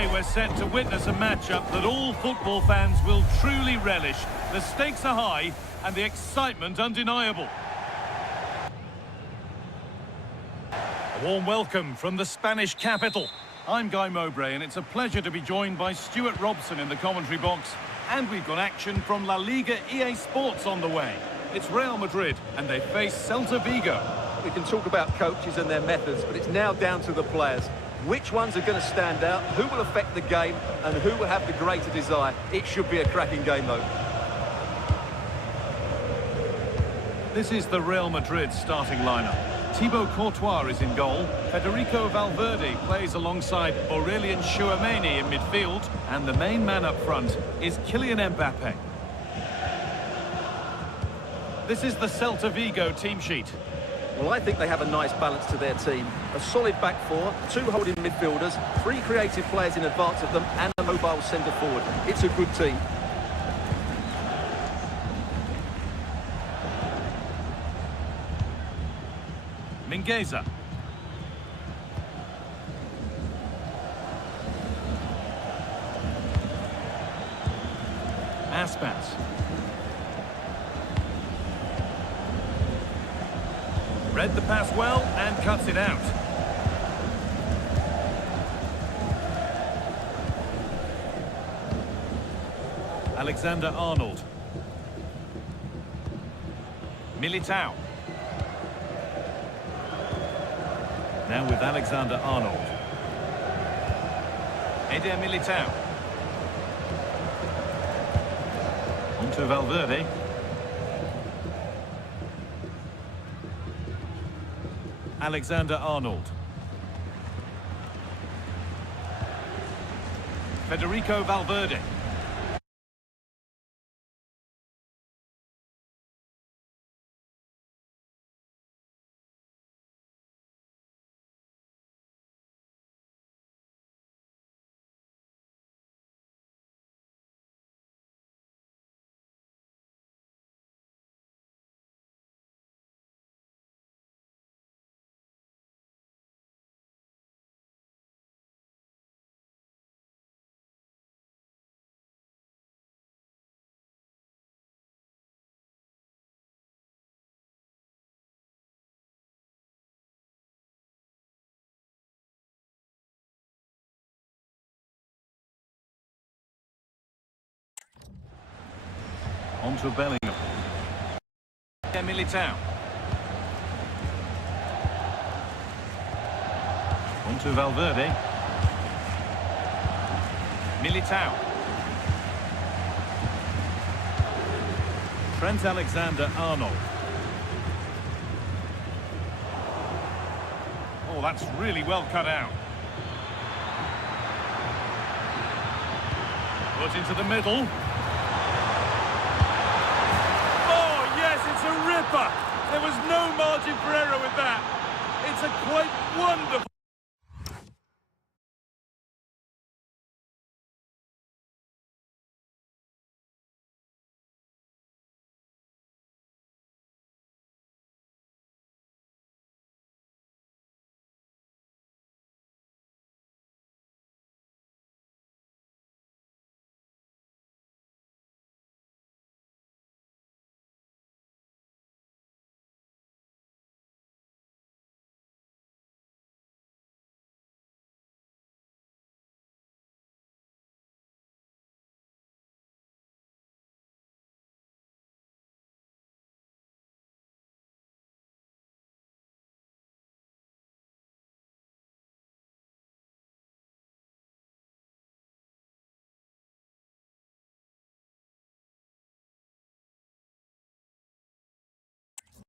Today we're set to witness a matchup that all football fans will truly relish. The stakes are high and the excitement undeniable. A warm welcome from the Spanish capital. I'm Guy Mowbray and it's a pleasure to be joined by Stuart Robson in the commentary box. And we've got action from La Liga EA Sports on the way. It's Real Madrid and they face Celta Vigo. We can talk about coaches and their methods, but it's now down to the players. Which ones are going to stand out, who will affect the game, and who will have the greater desire? It should be a cracking game, though. This is the Real Madrid starting lineup. Thibaut Courtois is in goal. Federico Valverde plays alongside Aurelien Tchouameni in midfield. And the main man up front is Kylian Mbappe. This is the Celta Vigo team sheet. Well, I think they have a nice balance to their team. A solid back four, two holding midfielders, three creative players in advance of them, and a mobile centre forward. It's a good team. Mingueza. Aspas. Read the pass well and cuts it out. Alexander-Arnold. Militao. Now with Alexander-Arnold. Eder Militao. On to Valverde. Alexander-Arnold. Federico Valverde. On to Bellingham. Militao. On to Valverde. Militao. Trent Alexander-Arnold. Oh, that's really well cut out. Put into the middle. It's a ripper. There was no margin for error with that. It's a quite wonderful...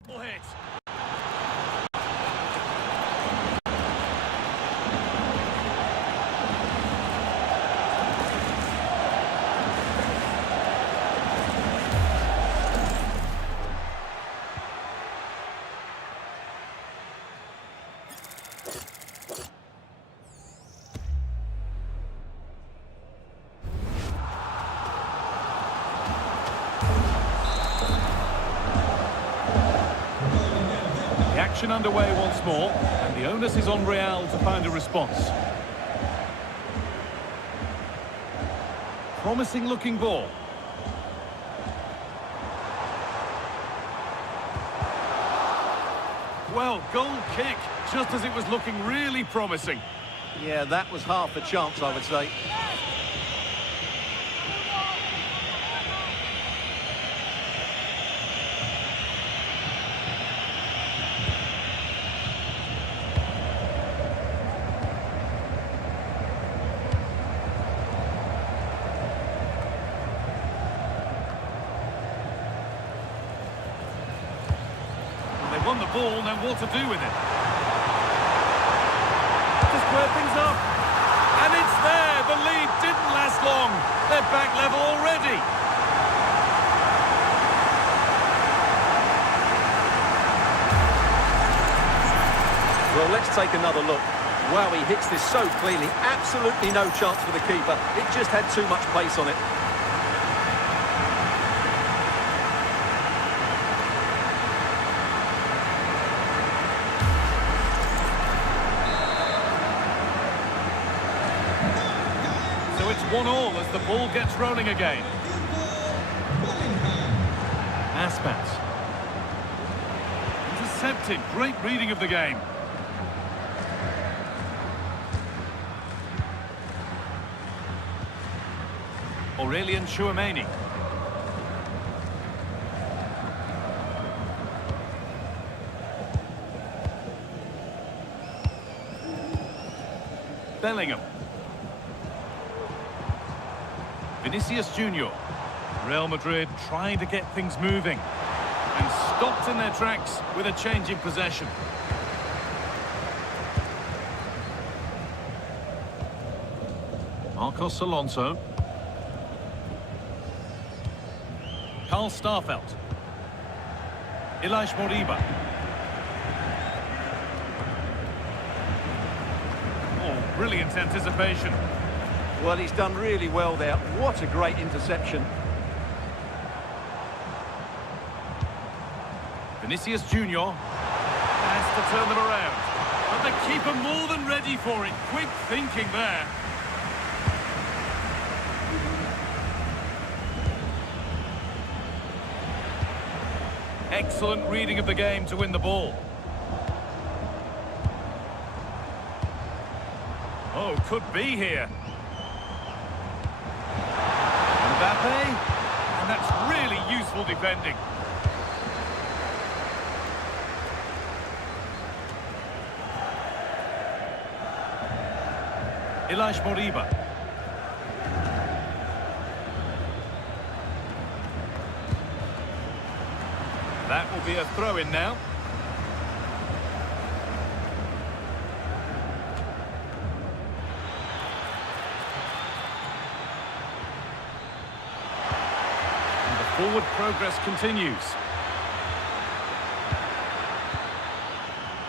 hit. Action underway once more, and the onus is on Real to find a response. promising looking ball. Well, goal kick, just as it was looking really promising. Yeah, that was half a chance, I would say. They won the ball, now what to do with it? To square things up. And it's there! The lead didn't last long. They're back level already. Well, let's take another look. Wow, he hits this so cleanly. Absolutely no chance for the keeper. It just had too much pace on it. So it's 1-1 as the ball gets rolling again. Aspas. Intercepted. Great reading of the game. Aurelian Chouameni. Bellingham. Vinicius Junior. Real Madrid trying to get things moving and stopped in their tracks with a change in possession. Marcos Alonso. Karl Starfelt. Ilaix Moriba. Oh, brilliant anticipation. Well, he's done really well there. What a great interception. Vinicius Junior has to turn them around. But the keeper more than ready for it. Quick thinking there. Excellent reading of the game to win the ball. Oh, could be here. Mbappe, and that's really useful defending. Ilaix Moriba. That will be a throw-in now. And the forward progress continues.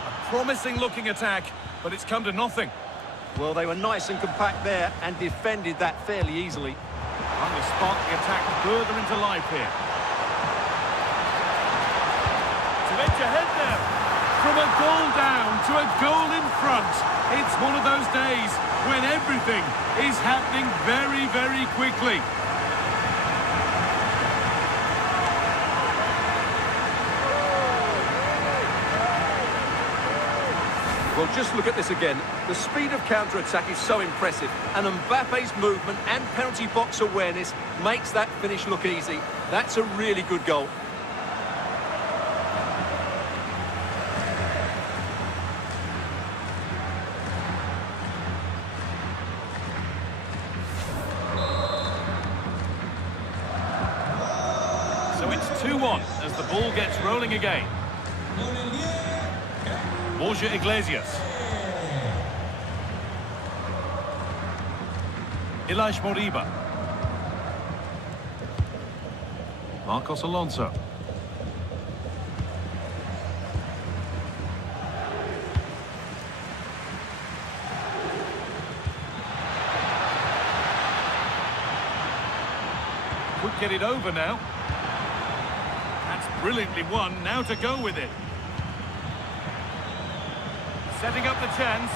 A promising-looking attack, but it's come to nothing. Well, they were nice and compact there and defended that fairly easily. Trying to spark the attack further into life here. To edge ahead now. From a goal down to a goal in front. It's one of those days when everything is happening very, very quickly. Well, just look at this again. The speed of counter-attack is so impressive, and Mbappe's movement and penalty box awareness makes that finish look easy. That's a really good goal. So it's 2-1 as the ball gets rolling again. Borja Iglesias. Ilaix Moriba. Marcos Alonso. Could get it over now. That's brilliantly won. Now to go with it. Setting up the chance.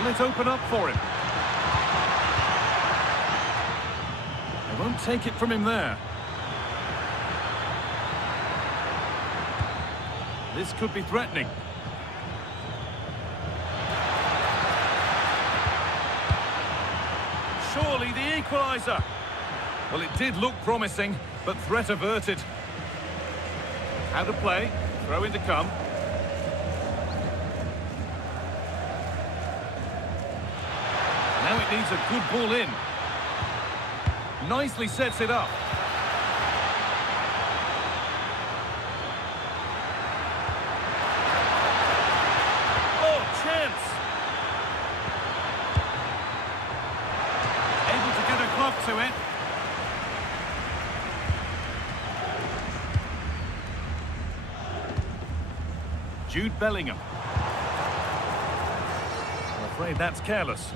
Will it open up for him? They won't take it from him there. This could be threatening. Surely the equaliser. Well, it did look promising, but threat averted. How to play. Throw in to come. Now it needs a good ball in. Nicely sets it up. Oh, chance! Able to get a glove to it. Jude Bellingham. I'm afraid that's careless.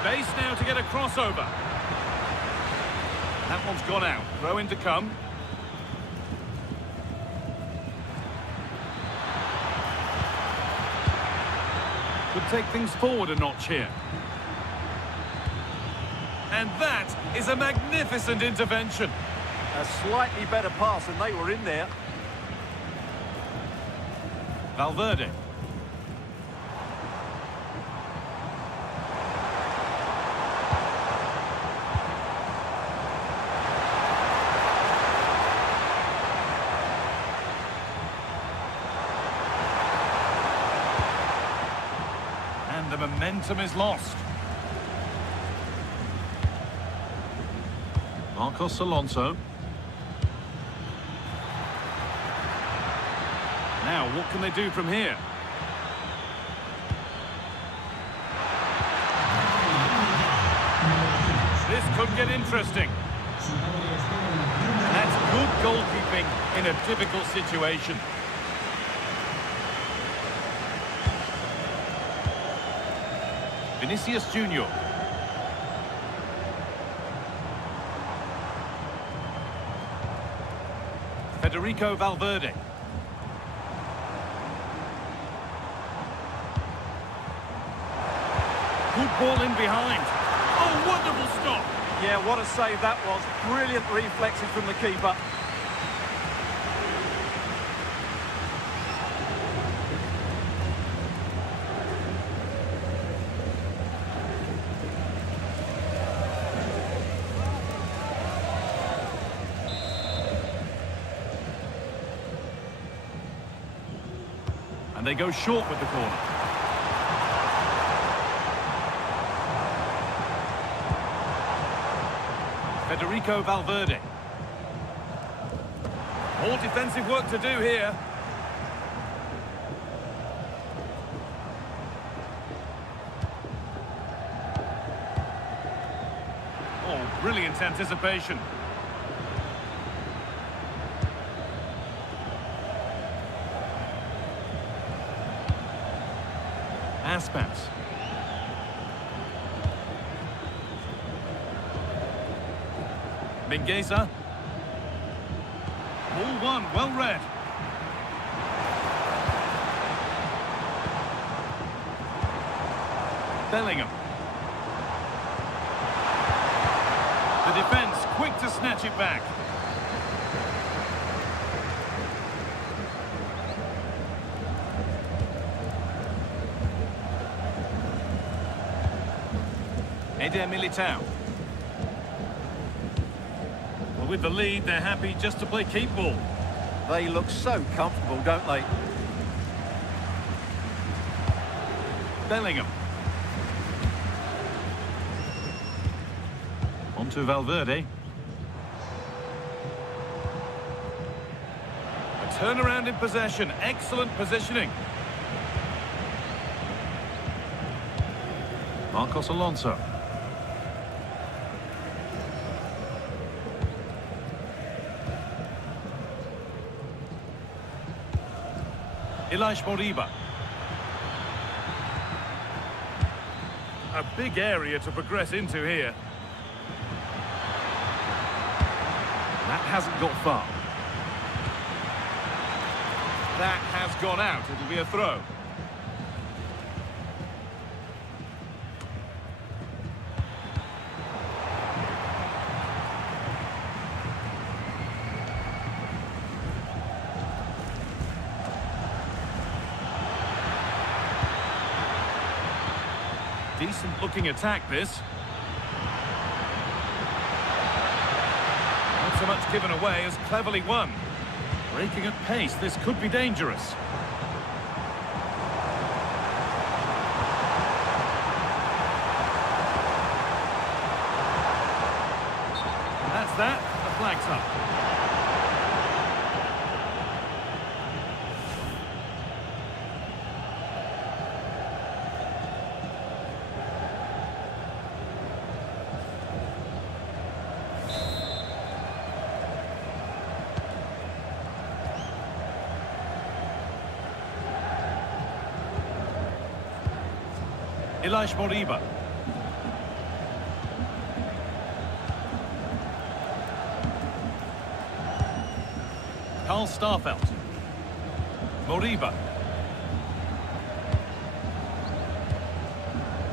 Space now to get a crossover. That one's gone out. Throw in to come. Could take things forward a notch here. And that is a magnificent intervention. A slightly better pass and they were in there. Valverde. And the momentum is lost. Marcos Alonso. Now, what can they do from here? This could get interesting. That's good goalkeeping in a difficult situation. Vinicius Junior. Federico Valverde. Good ball in behind. Oh, wonderful stop. Yeah, what a save that was. Brilliant reflexes from the keeper. And they go short with the corner. Federico Valverde. More defensive work to do here. Oh, brilliant anticipation. Aspas. Mingueza. Ball one, well read. Bellingham. The defence quick to snatch it back. Eder Militao. Well, with the lead, they're happy just to play keep ball. They look so comfortable, don't they? Bellingham. On to Valverde. A turnaround in possession. Excellent positioning. Marcos Alonso. Ilaix Moriba. A big area to progress into here. That hasn't got far. That has gone out. It'll be a throw. Decent looking attack, this. Not so much given away as cleverly won. Breaking at pace, this could be dangerous. That's that. The flag's up. Moriba. Karl Starfelt. Moriba.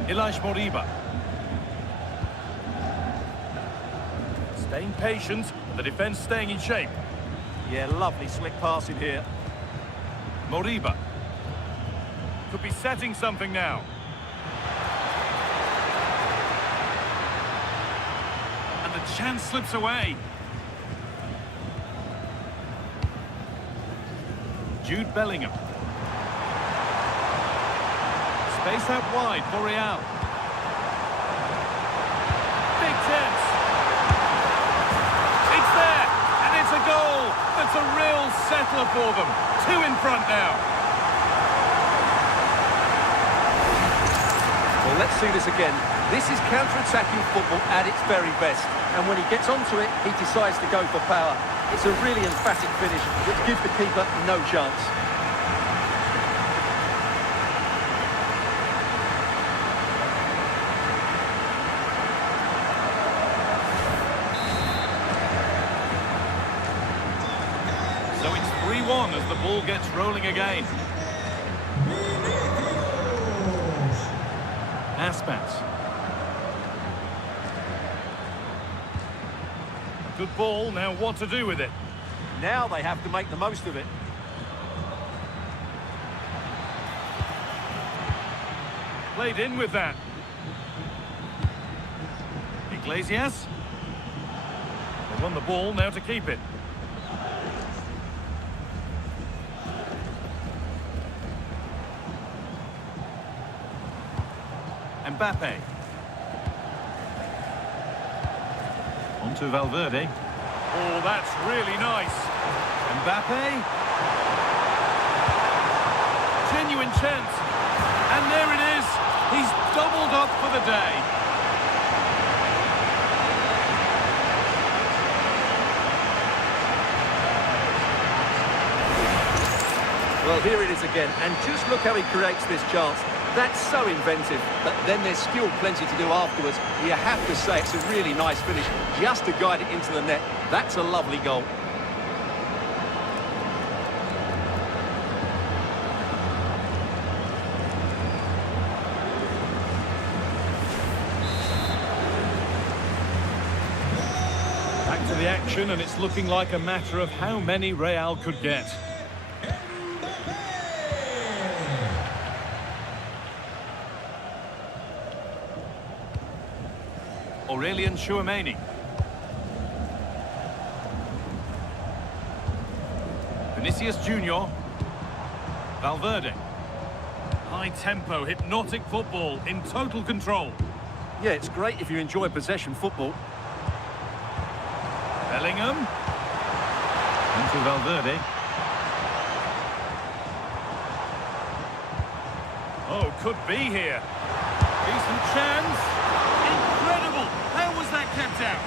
Moriba. Staying patient, the defence staying in shape. Yeah, lovely slick passing here. Moriba. Could be setting something now. The chance slips away. Jude Bellingham. Space out wide for Real. Big chance. It's there, and it's a goal. That's a real settler for them. 2 in front now. Well, let's see this again. This is counter-attacking football at its very best. And when he gets onto it, he decides to go for power. It's a really emphatic finish, which gives the keeper no chance. So it's 3-1 as the ball gets rolling again. Aspas. Good ball, now what to do with it? Now they have to make the most of it. Played in with that. Iglesias. They won the ball, now to keep it. Mbappe. On to Valverde. Oh, that's really nice. Mbappe. Genuine chance. And there it is. He's doubled up for the day. Well, here it is again. And just look how he creates this chance. That's so inventive, but then there's still plenty to do afterwards. You have to say it's a really nice finish, just to guide it into the net. That's a lovely goal. Back to the action, and it's looking like a matter of how many Real could get. Aurelian Tchouameni. Vinicius Junior. Valverde. High tempo, hypnotic football in total control. Yeah, it's great if you enjoy possession football. Bellingham. Into Valverde. Oh, could be here. Decent chance. Incredible. How was that kept out?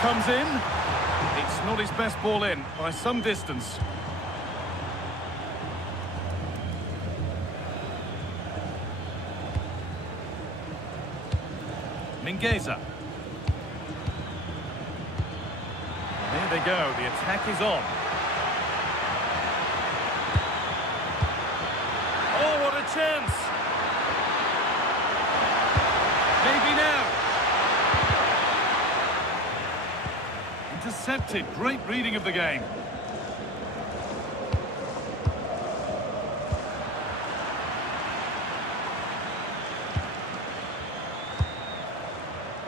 comes in. It's not his best ball in, by some distance. Mingueza. There they go, the attack is on. Oh, what a chance! Maybe now. Intercepted, great reading of the game.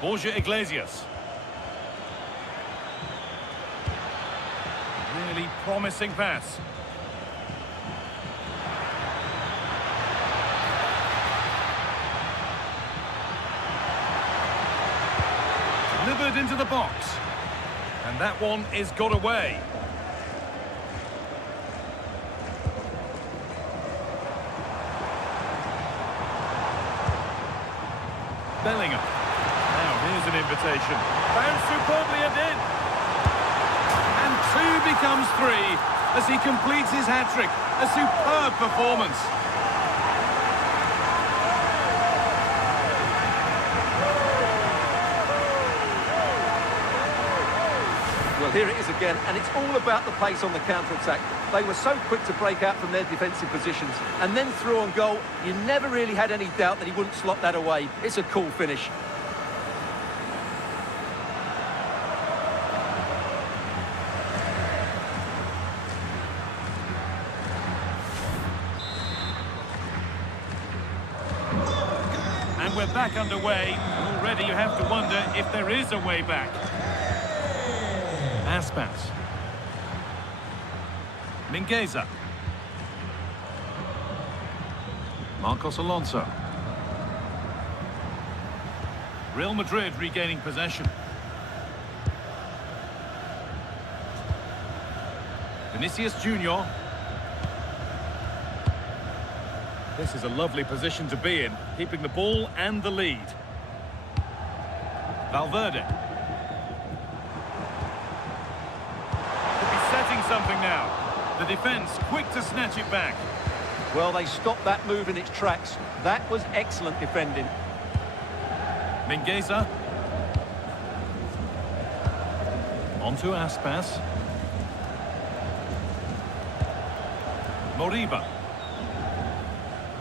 Borja Iglesias. Really promising pass. Delivered into the box. And that one is got away. Bellingham. Now here's an invitation. Bounced superbly and in. And 2 becomes 3 as he completes his hat-trick. A superb performance. Well, here it is again, and it's all about the pace on the counter-attack. They were so quick to break out from their defensive positions, and then through on goal, you never really had any doubt that he wouldn't slot that away. It's a cool finish. And we're back underway, and already you have to wonder if there is a way back. Aspas. Mingueza. Marcos Alonso. Real Madrid regaining possession. Vinicius Junior. This is a lovely position to be in, keeping the ball and the lead. Valverde. Something now. The defence quick to snatch it back. Well, they stopped that move in its tracks. That was excellent defending. Mingueza. On to Aspas. Moriba.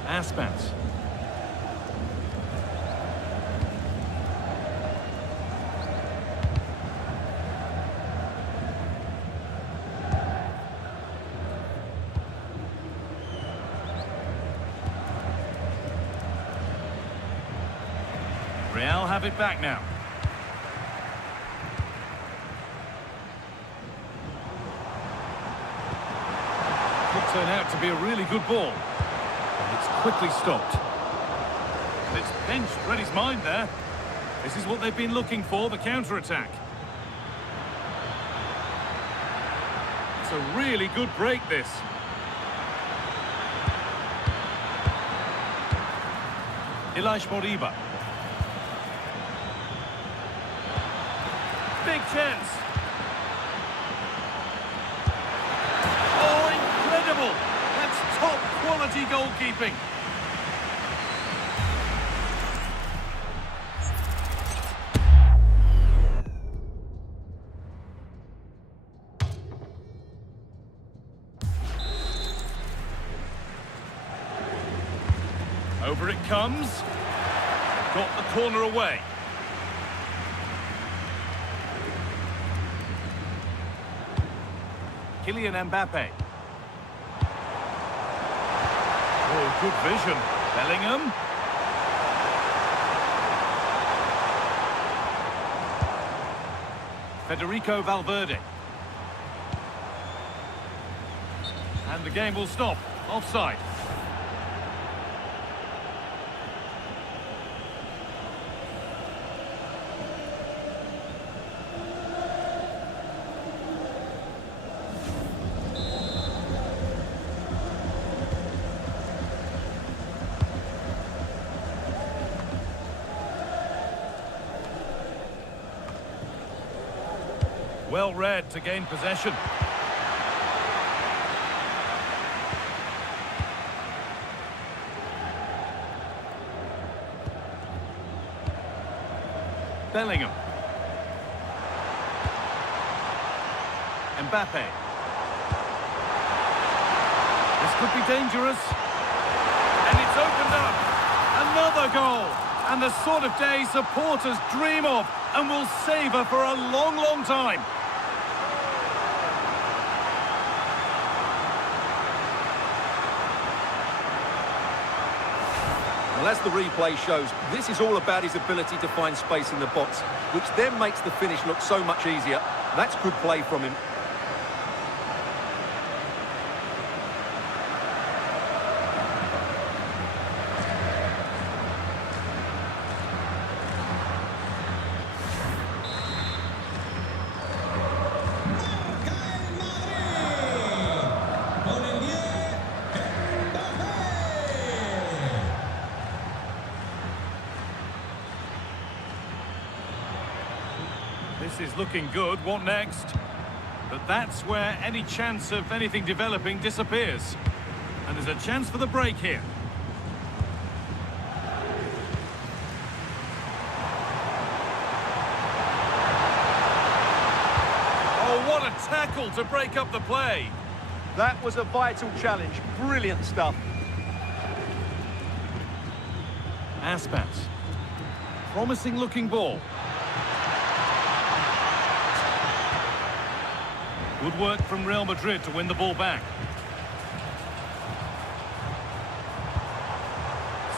Aspas. Real have it back now. Could turn out to be a really good ball. It's quickly stopped. And it's pinched Reddy's mind there. This is what they've been looking for, the counter-attack. It's a really good break, this. Elias Moriba. Big chance. Oh, incredible. That's top quality goalkeeping. Over it comes. Got the corner away. Kylian Mbappe. Oh, good vision. Bellingham. Federico Valverde. And the game will stop. Offside. Well read to gain possession. Bellingham. Mbappe. This could be dangerous. And it's opened up. Another goal. And the sort of day supporters dream of and will savour for a long, long time. Well, as the replay shows, this is all about his ability to find space in the box, which then makes the finish look so much easier. That's good play from him. This is looking good. What next? But that's where any chance of anything developing disappears. And there's a chance for the break here. Oh, what a tackle to break up the play. That was a vital challenge. Brilliant stuff. Aspas. Promising looking ball. Good work from Real Madrid to win the ball back.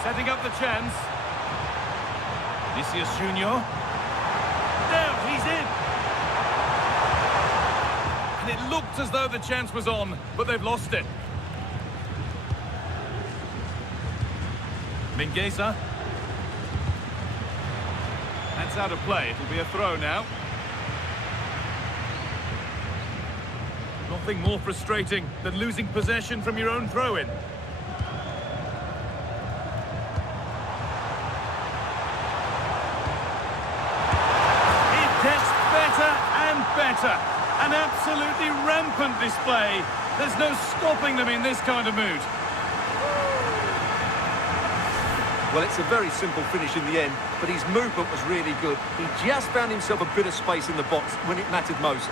Setting up the chance. Vinicius Junior. Down, he's in. And it looked as though the chance was on, but they've lost it. Mingueza. That's out of play. It'll be a throw now. Nothing more frustrating than losing possession from your own throw-in. It gets better and better. An absolutely rampant display. There's no stopping them in this kind of mood. Well, it's a very simple finish in the end, but his movement was really good. He just found himself a bit of space in the box when it mattered most.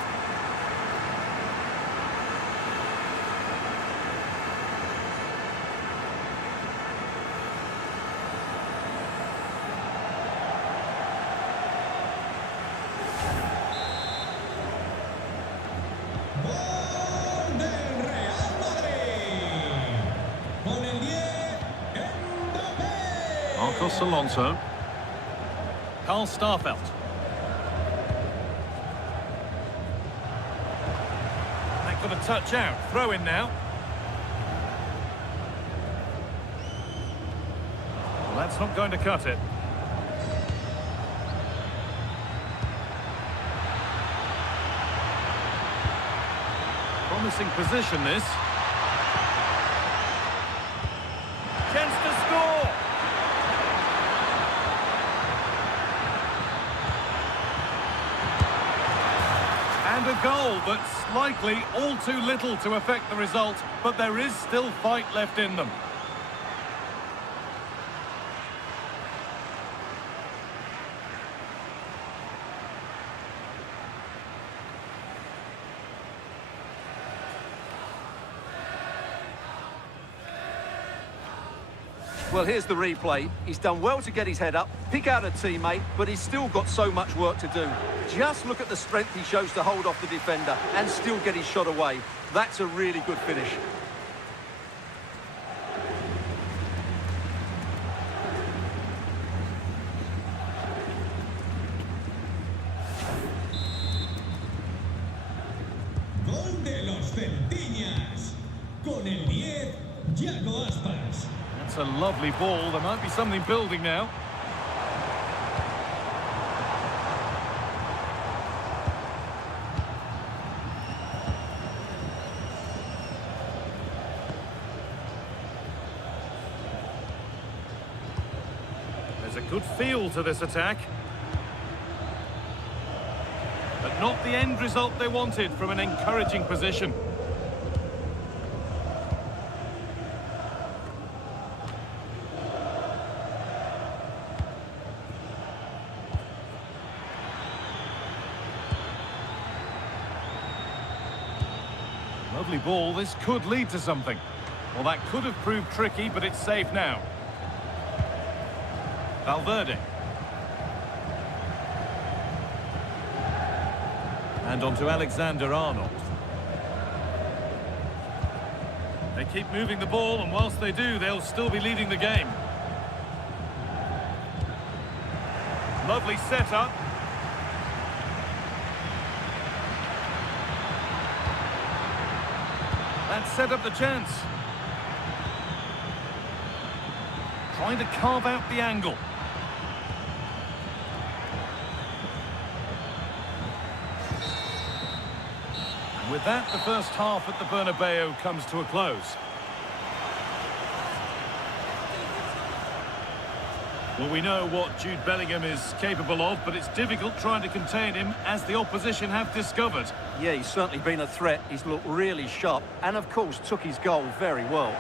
Marcos Alonso. Carl Starfelt. That got a touch out. Throw in now. Well, that's not going to cut it. Promising position, this. Chance to score! And a goal, but slightly all too little to affect the result, but there is still fight left in them. Well, here's the replay. He's done well to get his head up, pick out a teammate, but he's still got so much work to do. Just look at the strength he shows to hold off the defender and still get his shot away. That's a really good finish. Gol de los Celtiñas. Con el 10, Yago Aspas. That's a lovely ball. There might be something building now. There's a good feel to this attack. But Not the end result they wanted from an encouraging position. Lovely ball, this could lead to something. Well, that could have proved tricky, but it's safe now. Valverde. And on to Alexander-Arnold. They keep moving the ball, and whilst they do, they'll still be leading the game. Lovely setup. That set up the chance. Trying to carve out the angle. And with that, the first half at the Bernabeu comes to a close. Well, we know what Jude Bellingham is capable of, but it's difficult trying to contain him, as the opposition have discovered. Yeah, he's certainly been a threat. He's looked really sharp and, of course, took his goal very well.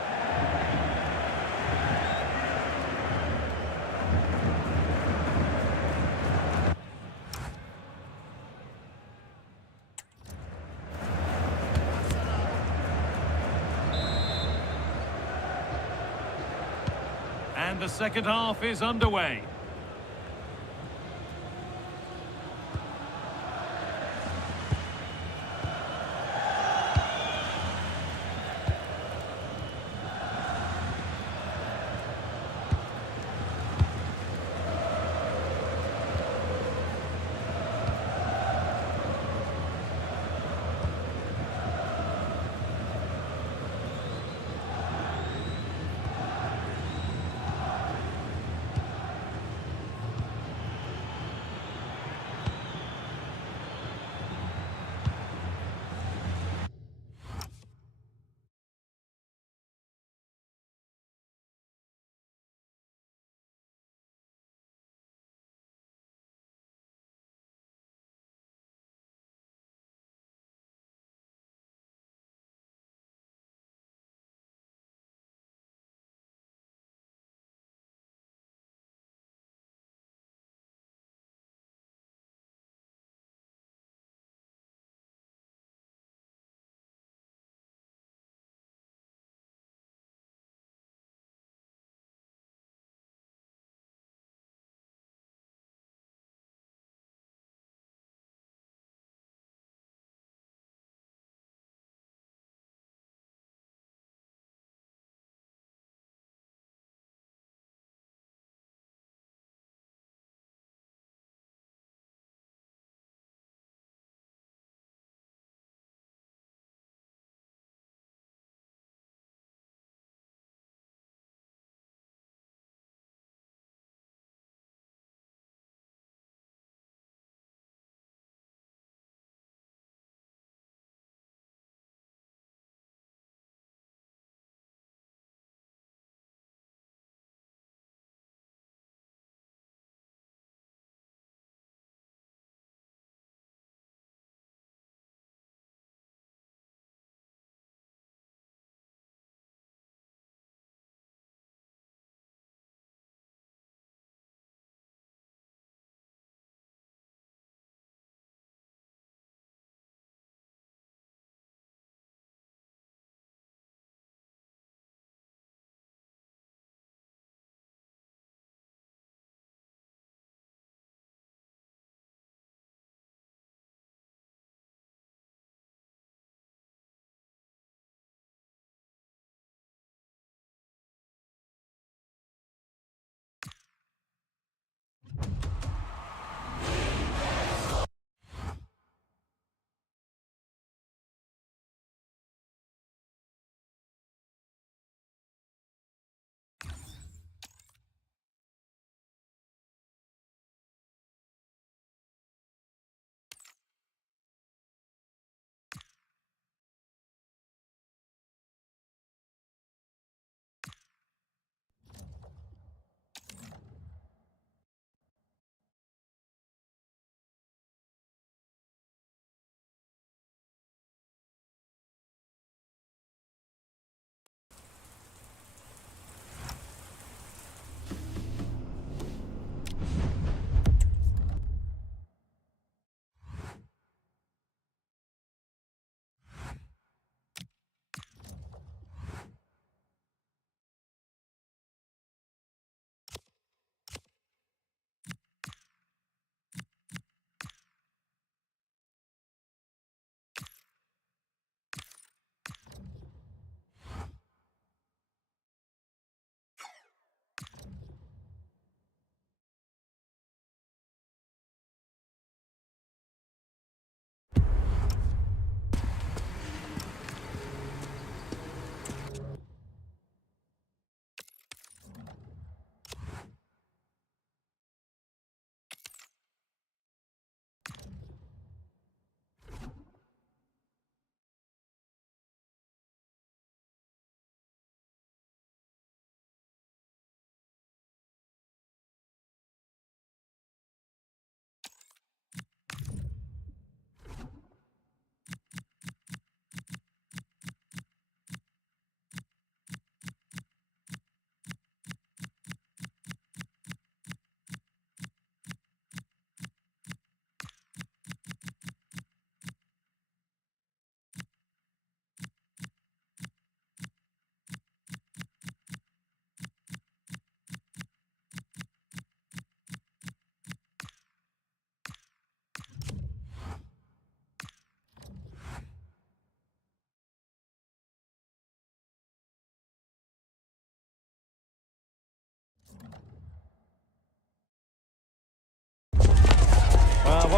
And the second half is underway.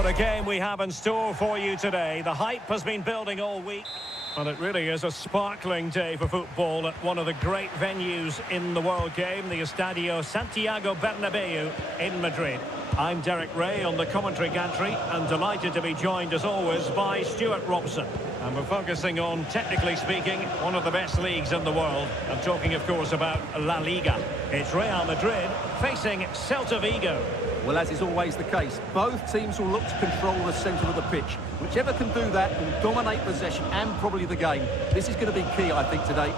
What a game we have in store for you today. The hype has been building all week. And it really is a sparkling day for football at one of the great venues in the world game, the Estadio Santiago Bernabeu in Madrid. I'm Derek Ray on the commentary gantry and delighted to be joined as always by Stuart Robson. And we're focusing on, technically speaking, one of the best leagues in the world. I'm talking, of course, about La Liga. It's Real Madrid facing Celta Vigo. Well, as is always the case, both teams will look to control the centre of the pitch. Whichever can do that will dominate possession and probably the game. This is going to be key, I think, today.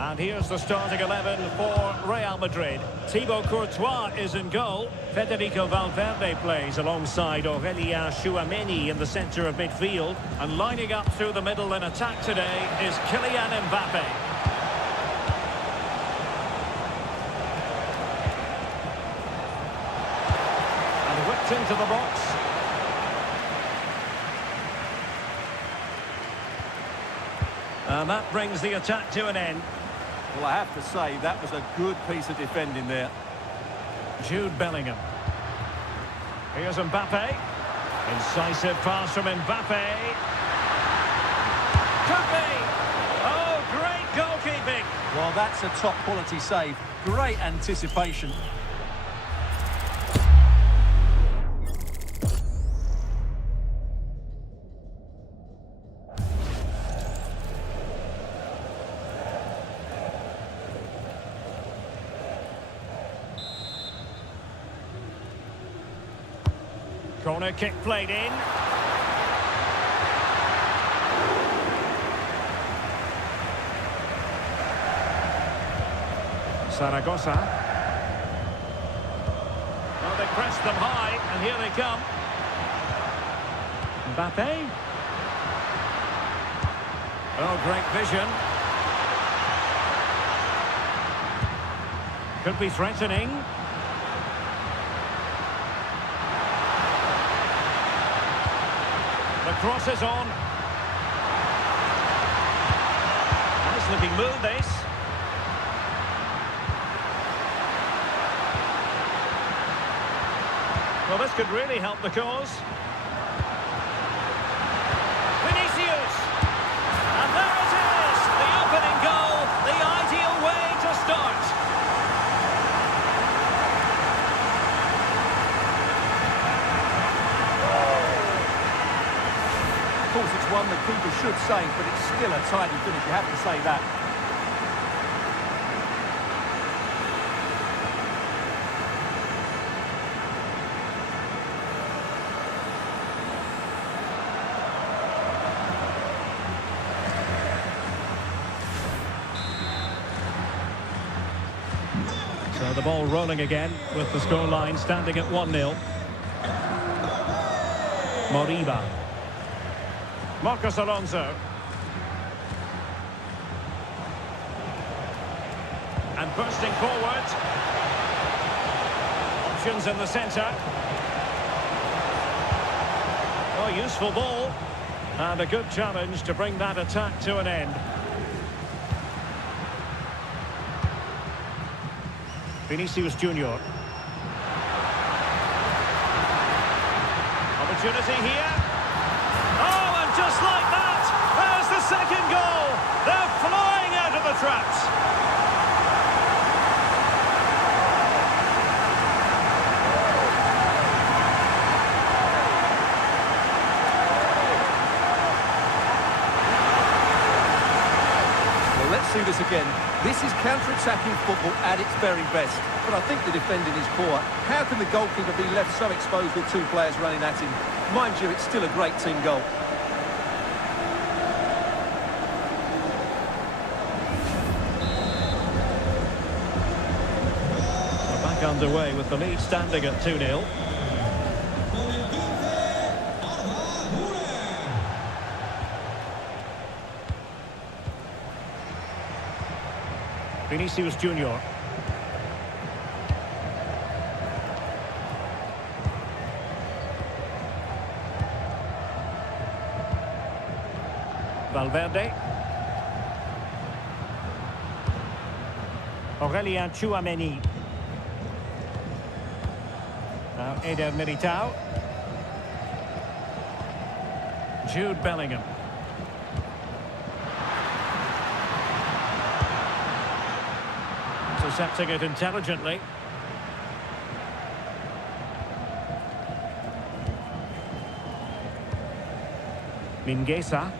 And here's the starting 11 for Real Madrid. Thibaut Courtois is in goal. Federico Valverde plays alongside Aurélien Tchouameni in the centre of midfield. And lining up through the middle in attack today is Kylian Mbappe. Into the box. And that brings the attack to an end. Well, I have to say, that was a good piece of defending there. Jude Bellingham. Here's Mbappe. Incisive pass from Mbappe. Could be! Oh, great goalkeeping! Well, that's a top quality save. Great anticipation. Corner kick played in. Zaragoza. Well, they pressed them high, and here they come. Mbappe. Oh, great vision. Could be threatening. The cross is on. Nice looking move, this. Well, this could really help the cause. Vinicius! And there it is! The opening goal, the ideal way to start. Of course, it's one the keeper should save, but it's still a tidy finish, you have to say that. So the ball rolling again with the scoreline standing at 1-0. Moriba. Marcos Alonso. And bursting forward. Options in the centre. Oh, useful ball. And a good challenge to bring that attack to an end. Vinicius Junior. Opportunity here. Oh, and just like that, there's the second goal. They're flying out of the traps. Well, let's see this again. This is counter-attacking football at its very best. But I think the defending is poor. How can the goalkeeper be left so exposed with two players running at him? Mind you, it's still a great team goal. We're back underway with the lead standing at 2-0. Vinicius Junior. Valverde. Aurélien Tchouameni. Now Eder Militao. Jude Bellingham. Intercepting it intelligently. Mingueza.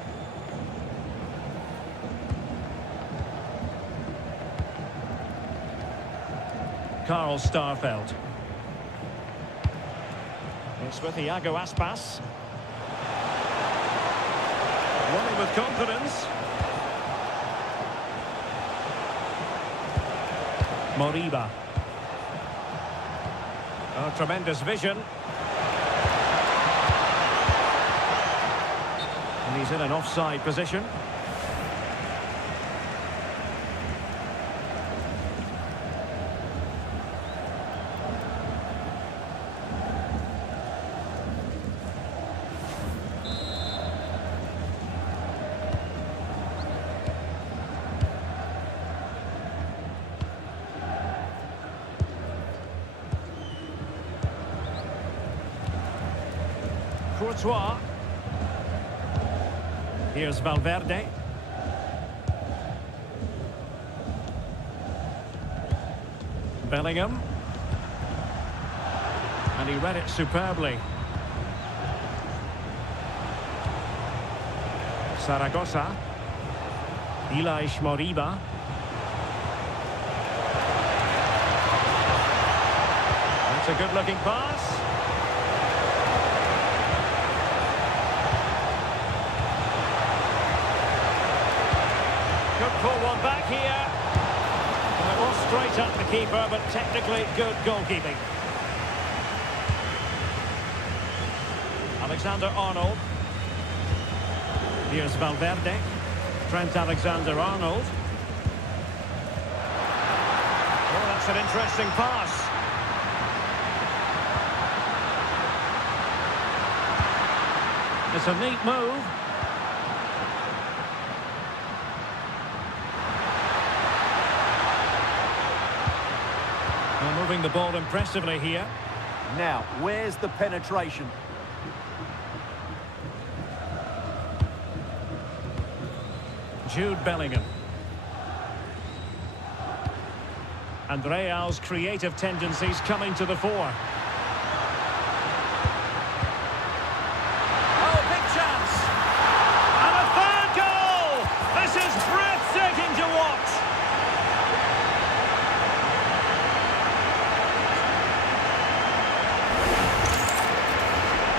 Karl Starfelt. It's with Iago Aspas. Running with confidence. Moriba. Oh, tremendous vision. And he's in an offside position. Courtois. Here's Valverde. Bellingham. And he read it superbly. Zaragoza. Ilaix Moriba. That's a good-looking pass. Could pull one back here. Well, it was straight at the keeper, but technically good goalkeeping. Alexander-Arnold. Here's Valverde. Trent Alexander-Arnold. Oh, that's an interesting pass. It's a neat move. Well, moving the ball impressively here. Now, where's the penetration? Jude Bellingham. And Real's creative tendencies coming to the fore. Oh, big chance! And a third goal! This is breathtaking to watch!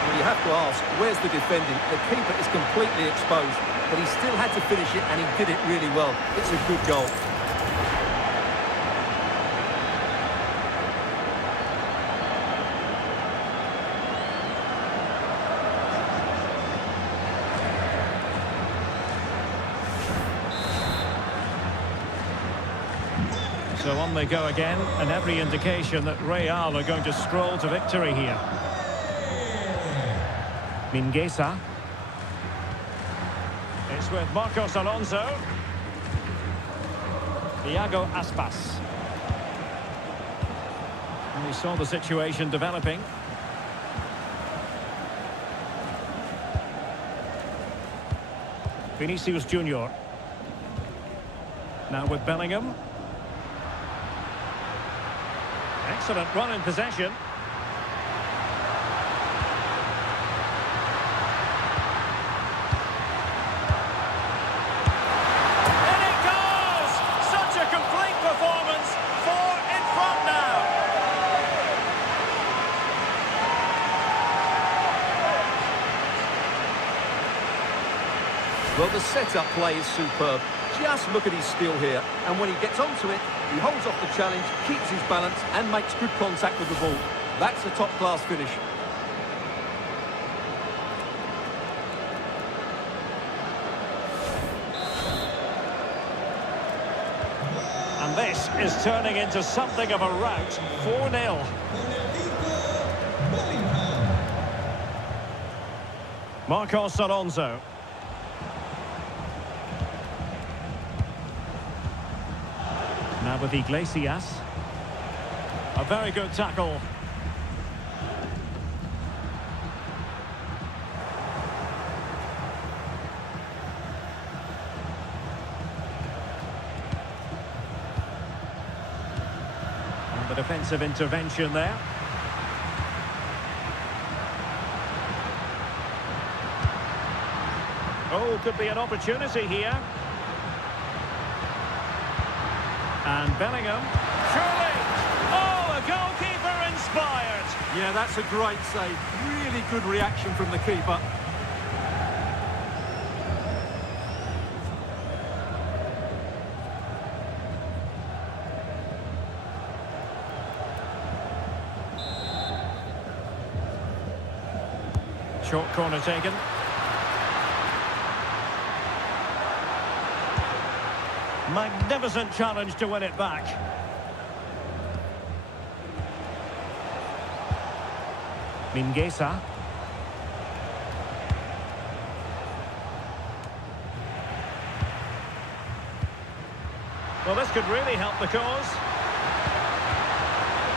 Well, you have to ask, where's the defending? The keeper is completely exposed, but he still had to finish it, and he did it really well. It's a good goal. So on they go again, and every indication that Real are going to stroll to victory here. Mingueza. It's with Marcos Alonso. Iago Aspas. And we saw the situation developing. Vinicius Junior. Now with Bellingham. Excellent run in possession. And it goes! Such a complete performance. 4 in front now. Well, the setup play is superb. Just look at his skill here. And when he gets onto it, he holds off the challenge, keeps his balance, and makes good contact with the ball. That's a top-class finish. And this is turning into something of a rout. 4-0. Marcos Alonso. Now with Iglesias. A very good tackle. The defensive intervention there. Oh, could be an opportunity here. And Bellingham. Surely! Oh, a goalkeeper inspired! Yeah, that's a great save. Really good reaction from the keeper. Short corner taken. Magnificent challenge to win it back. Mingueza. Well, this could really help the cause.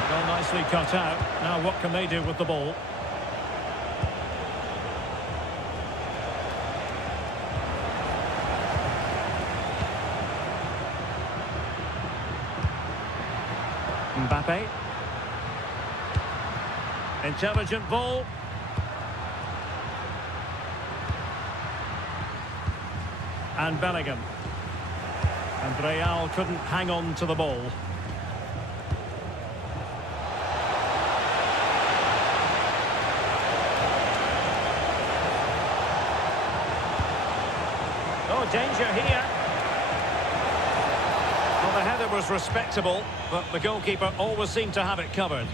Well, nicely cut out. Now what can they do with the ball? Mbappe. Intelligent ball. And Bellingham. And Real couldn't hang on to the ball. Oh, danger here. Well, the header was respectable, but the goalkeeper always seemed to have it covered.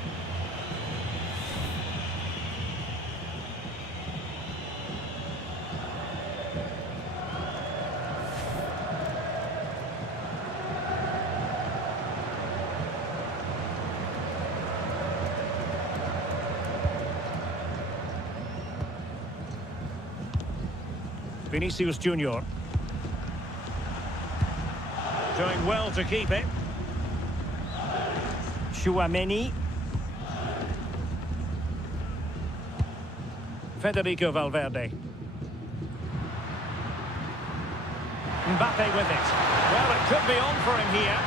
Vinicius Junior. Doing well to keep it. Chouameni. Federico Valverde. Mbappe with it. Well, it could be on for him here.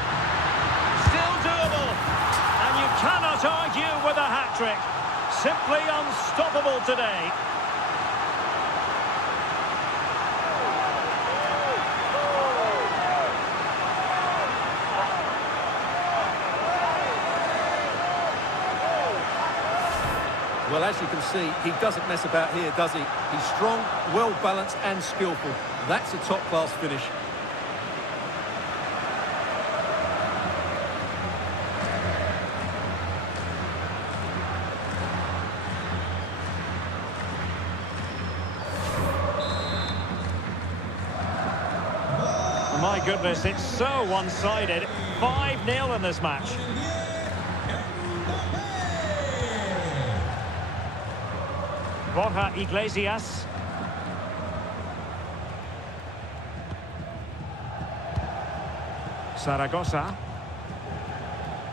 Still doable. And you cannot argue with a hat-trick. Simply unstoppable today. Well, as you can see, he doesn't mess about here, does he? He's strong, well-balanced and skillful. That's a top-class finish. My goodness, it's so one-sided. 5-0 in this match. Borja Iglesias. Zaragoza.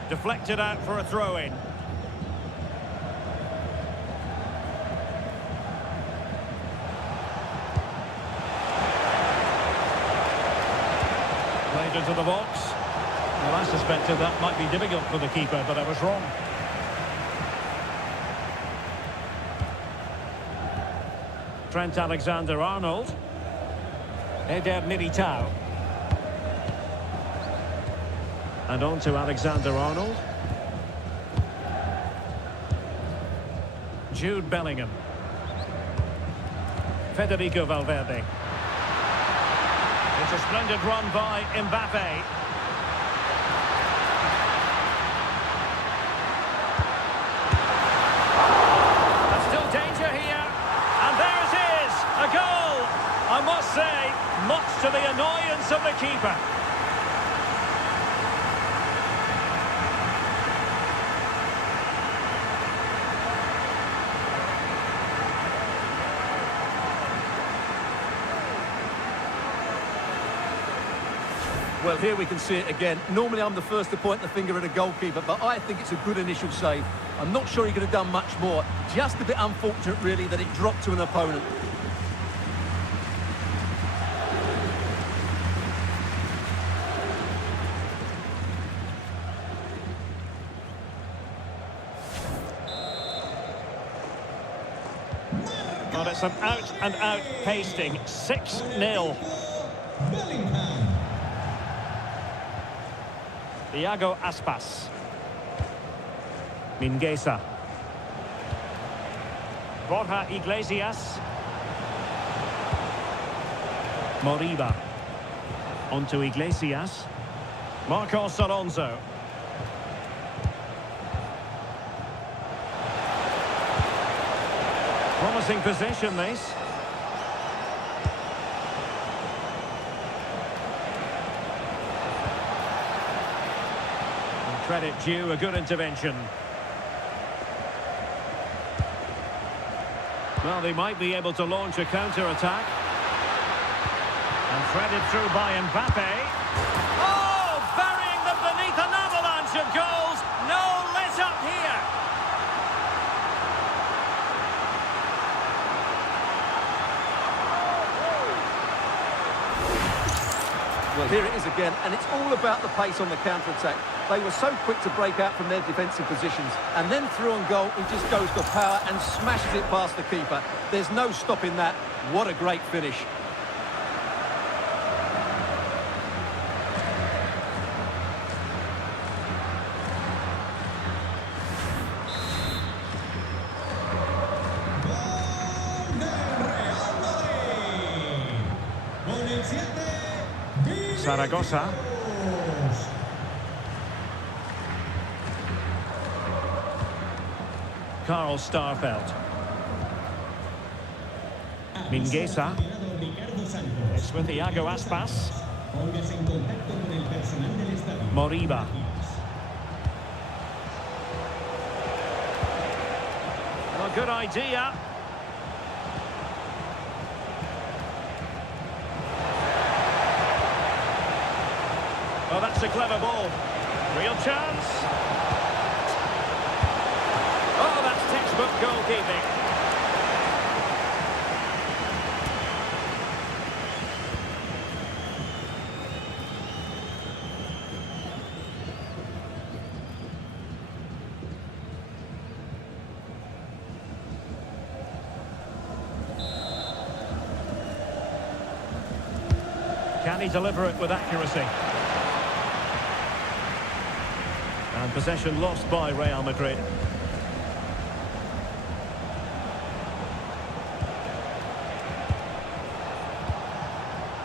Deflected out for a throw-in. Played into the box. Well, I suspected that might be difficult for the keeper, but I was wrong. Trent Alexander-Arnold. Eder Militao. And on to Alexander-Arnold. Jude Bellingham. Federico Valverde. It's a splendid run by Mbappe. There's still danger here. And there it is, a goal. I must say, much to the annoyance of the keeper. Well, here we can see it again. Normally I'm the first to point the finger at a goalkeeper, but I think it's a good initial save. I'm not sure he could have done much more. Just a bit unfortunate, really, that it dropped to an opponent. Well, it's an out-and-out pasting. 6-0. Bellingham. Iago Aspas. Mingueza. Borja Iglesias. Moriba. Onto Iglesias. Marcos Alonso. Promising position, this. And credit due, a good intervention. Well, they might be able to launch a counter-attack. And threaded through by Mbappe. Oh, burying them beneath an avalanche of goals. No let up here. Well, here it is again, and it's all about the pace on the counter-attack. They were so quick to break out from their defensive positions, and then through on goal, he just goes for power and smashes it past the keeper. There's no stopping that. What a great finish. Gol del Real Madrid. Con el 7, Zaragoza. Carl Starfelt. Mingueza. It's with Iago Aspas. Póngase en contacto con el personal del estadio. Moriba. Well, good idea. Oh, that's a clever ball. Real chance. Oh, that's textbook goalkeeping. Can he deliver it with accuracy? And possession lost by Real Madrid.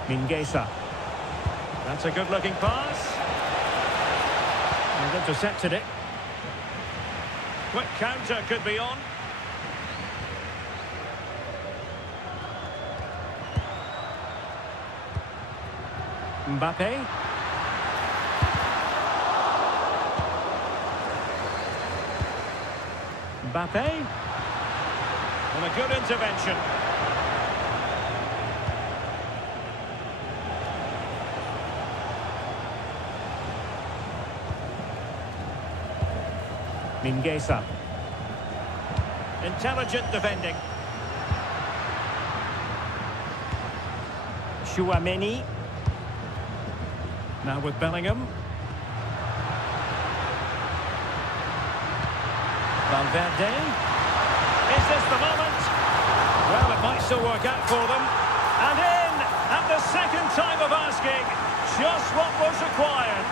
Mingueza. That's a good-looking pass. And intercepted it. Quick counter could be on. Mbappe. Mbappe. And a good intervention. Mingueza. Intelligent defending. Chouameni. Now with Bellingham. Valverde. Is this the moment? Well, it might still work out for them. And in at the second time of asking. Just what was required.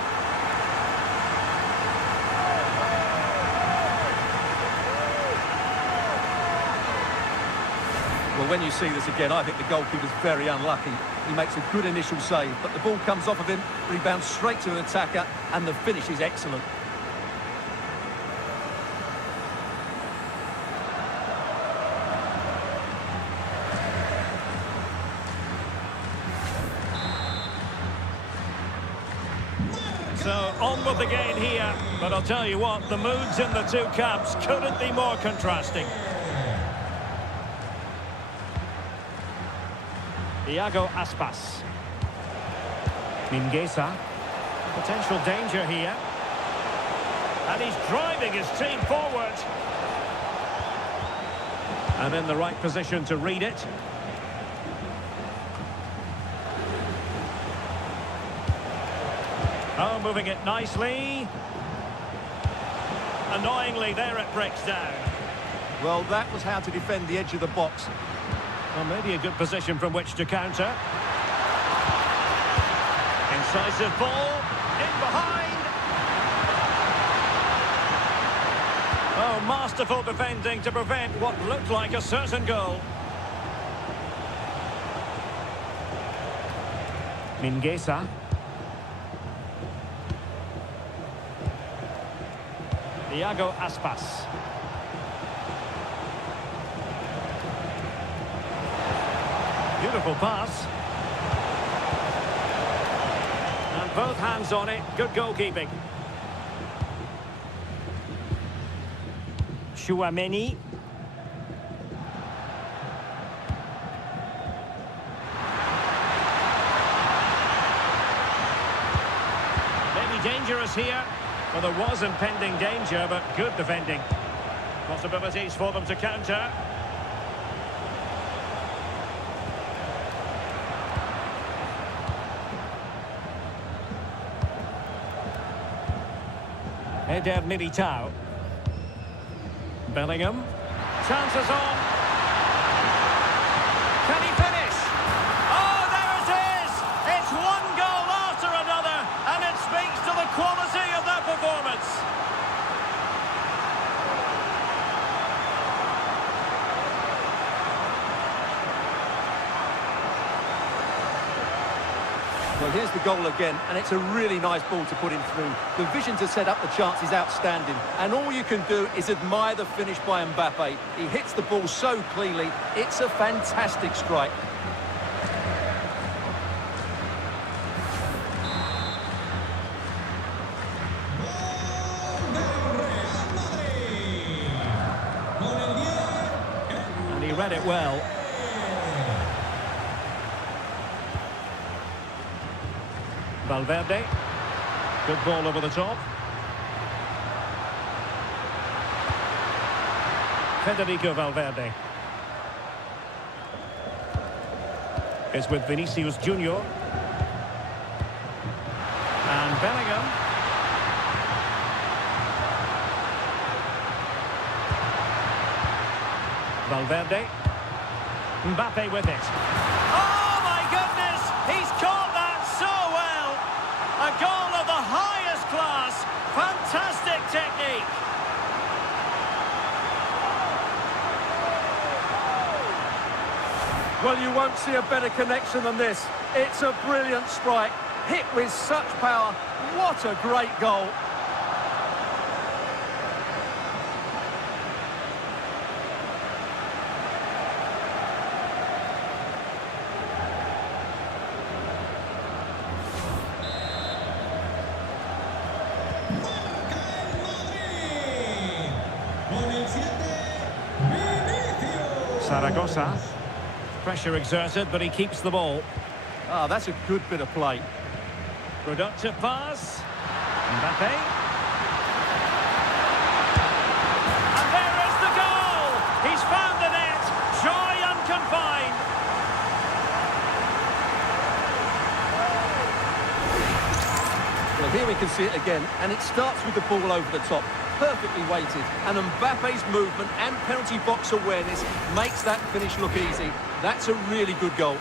Well, when you see this again, I think the goalkeeper's very unlucky. He makes a good initial save, but the ball comes off of him, rebounds straight to an attacker, and the finish is excellent. So, on with the gain here. But I'll tell you what, the moods in the two camps couldn't be more contrasting. Iago Aspas. Mingueza. Potential danger here. And he's driving his team forward. And in the right position to read it. Oh, moving it nicely. Annoyingly, there it breaks down. Well, that was how to defend the edge of the box. Well, maybe a good position from which to counter. Incisive ball, in behind. Oh, masterful defending to prevent what looked like a certain goal. Mingueza. Iago Aspas. Beautiful pass. And both hands on it. Good goalkeeping. Chouameni. Maybe dangerous here. Well, there was impending danger, but good defending. Possibilities for them to counter. Eder Militao. Bellingham. Chances on. Can he finish? Oh, there it is! It's one goal after another, and it speaks to the quality of that performance. Well, here's the goal again, and it's a really nice ball to put him through. The vision to set up the chance is outstanding, and all you can do is admire the finish by Mbappe. He hits the ball so cleanly, it's a fantastic strike. And he read it well. Valverde. Good ball over the top. Federico Valverde. It's with Vinicius Junior. And Bellingham. Valverde. Mbappe with it. Oh my goodness! He's caught that so well! A goal of the highest class. Fantastic technique. Well, you won't see a better connection than this. It's a brilliant strike, hit with such power. What a great goal. Zaragoza. Pressure exerted, but he keeps the ball. Ah, that's a good bit of play. Productive pass. Mbappe. And there is the goal! He's found the net. Joy unconfined. Well, here we can see it again, and it starts with the ball over the top. Perfectly weighted, and Mbappe's movement and penalty box awareness makes that finish look easy. That's a really good goal.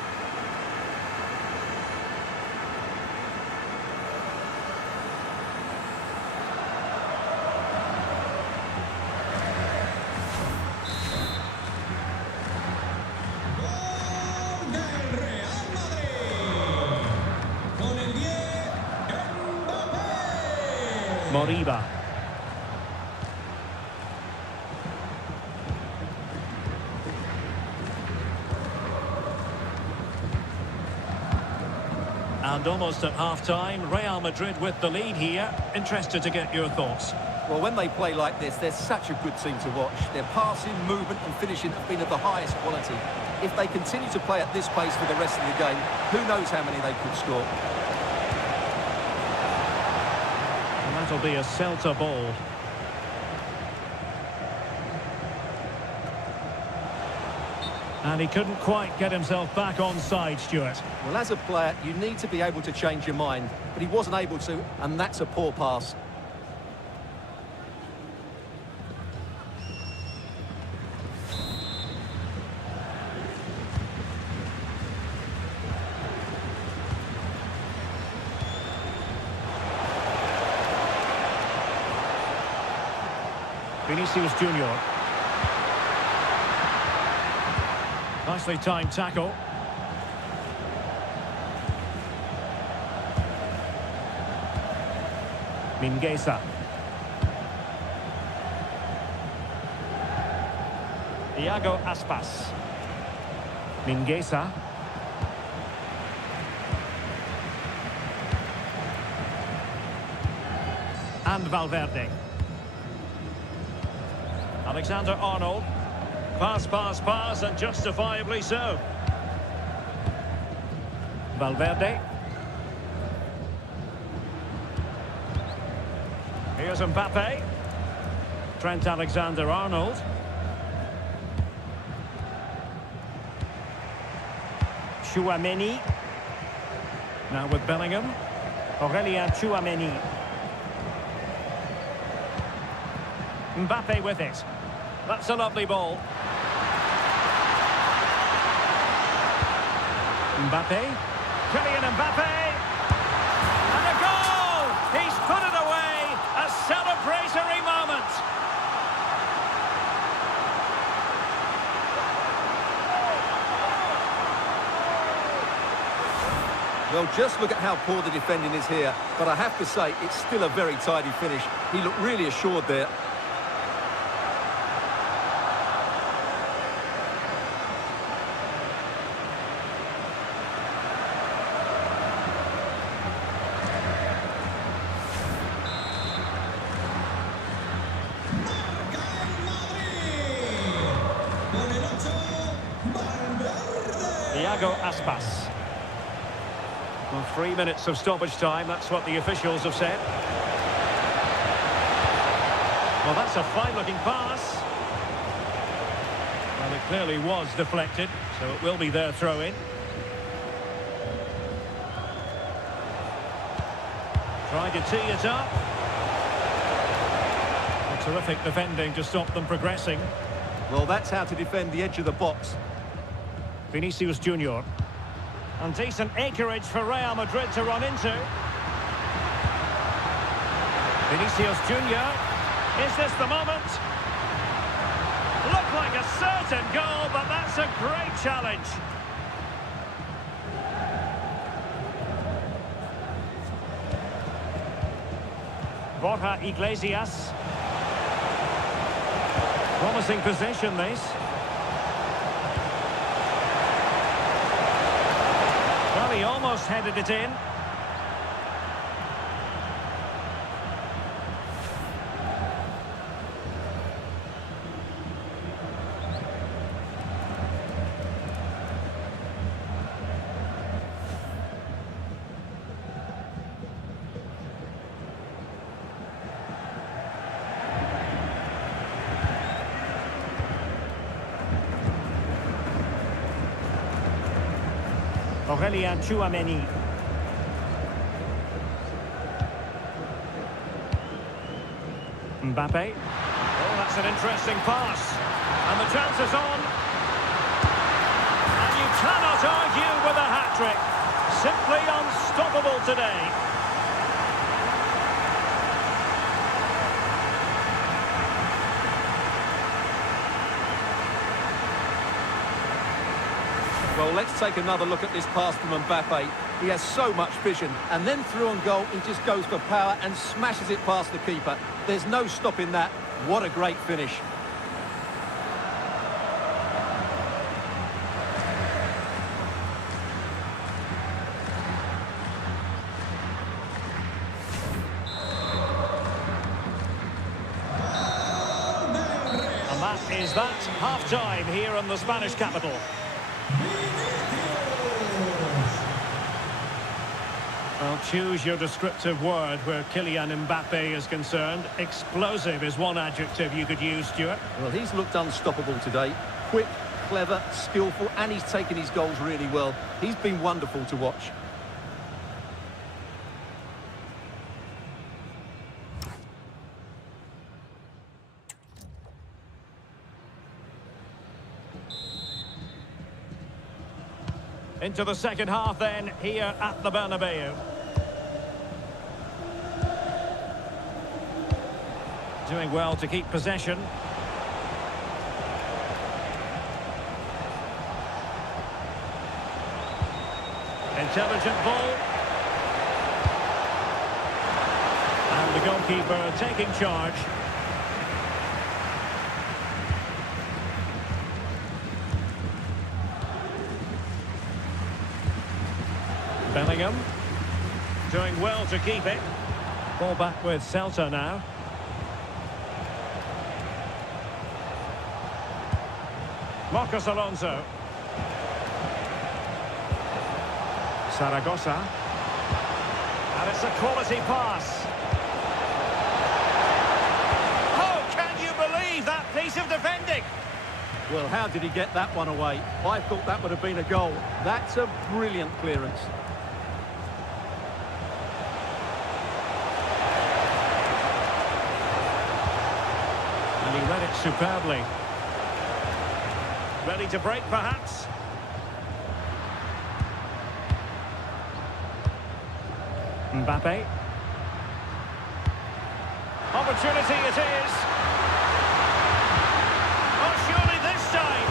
Moriba. And almost at half-time, Real Madrid with the lead here. Interested to get your thoughts. Well, when they play like this, they're such a good team to watch. Their passing, movement and finishing have been of the highest quality. If they continue to play at this pace for the rest of the game, who knows how many they could score. And that'll be a Celta ball. And he couldn't quite get himself back on side, Stuart. Well, as a player, you need to be able to change your mind, but he wasn't able to, and that's a poor pass. Vinicius Junior. Nicely timed tackle. Mingueza. Iago Aspas. Mingueza. And Valverde. Alexander-Arnold. Pass, and justifiably so. Valverde. Here's Mbappe. Trent Alexander-Arnold. Tchouaméni. Now with Bellingham. Aurélien Tchouaméni. Mbappe with it. That's a lovely ball. Mbappe. Kylian Mbappe. And a goal! He's put it away. A celebratory moment. Well, just look at how poor the defending is here. But I have to say, it's still a very tidy finish. He looked really assured there. Iago Aspas. Well, 3 minutes of stoppage time, that's what the officials have said. Well, that's a fine-looking pass. Well, it clearly was deflected, so it will be their throw-in. Tried to tee it up. A terrific defending to stop them progressing. Well, that's how to defend the edge of the box. Vinicius Junior. And decent acreage for Real Madrid to run into. Vinicius Junior. Is this the moment? Looked like a certain goal, but that's a great challenge. Borja Iglesias. Promising possession, this. Well, he almost headed it in. Aurélien Tchouaméni. Mbappe. Oh, that's an interesting pass. And the chance is on. And you cannot argue with a hat-trick. Simply unstoppable today. Well, let's take another look at this pass from Mbappe. He has so much vision, and then through on goal, he just goes for power and smashes it past the keeper. There's no stopping that. What a great finish. And that is that half-time here in the Spanish capital. Well, choose your descriptive word where Kylian Mbappe is concerned. Explosive is one adjective you could use, Stuart. Well, he's looked unstoppable today. Quick, clever, skillful, and he's taken his goals really well. He's been wonderful to watch. Into the second half then, here at the Bernabeu. Doing well to keep possession. Intelligent ball. And the goalkeeper taking charge. Bellingham. Doing well to keep it. Ball back with Celta now. Marcos Alonso. Zaragoza. And it's a quality pass. Oh, can you believe that piece of defending? Well, how did he get that one away? I thought that would have been a goal. That's a brilliant clearance. And he read it superbly. Ready to break, perhaps? Mbappe. Opportunity it is. Oh, surely this time.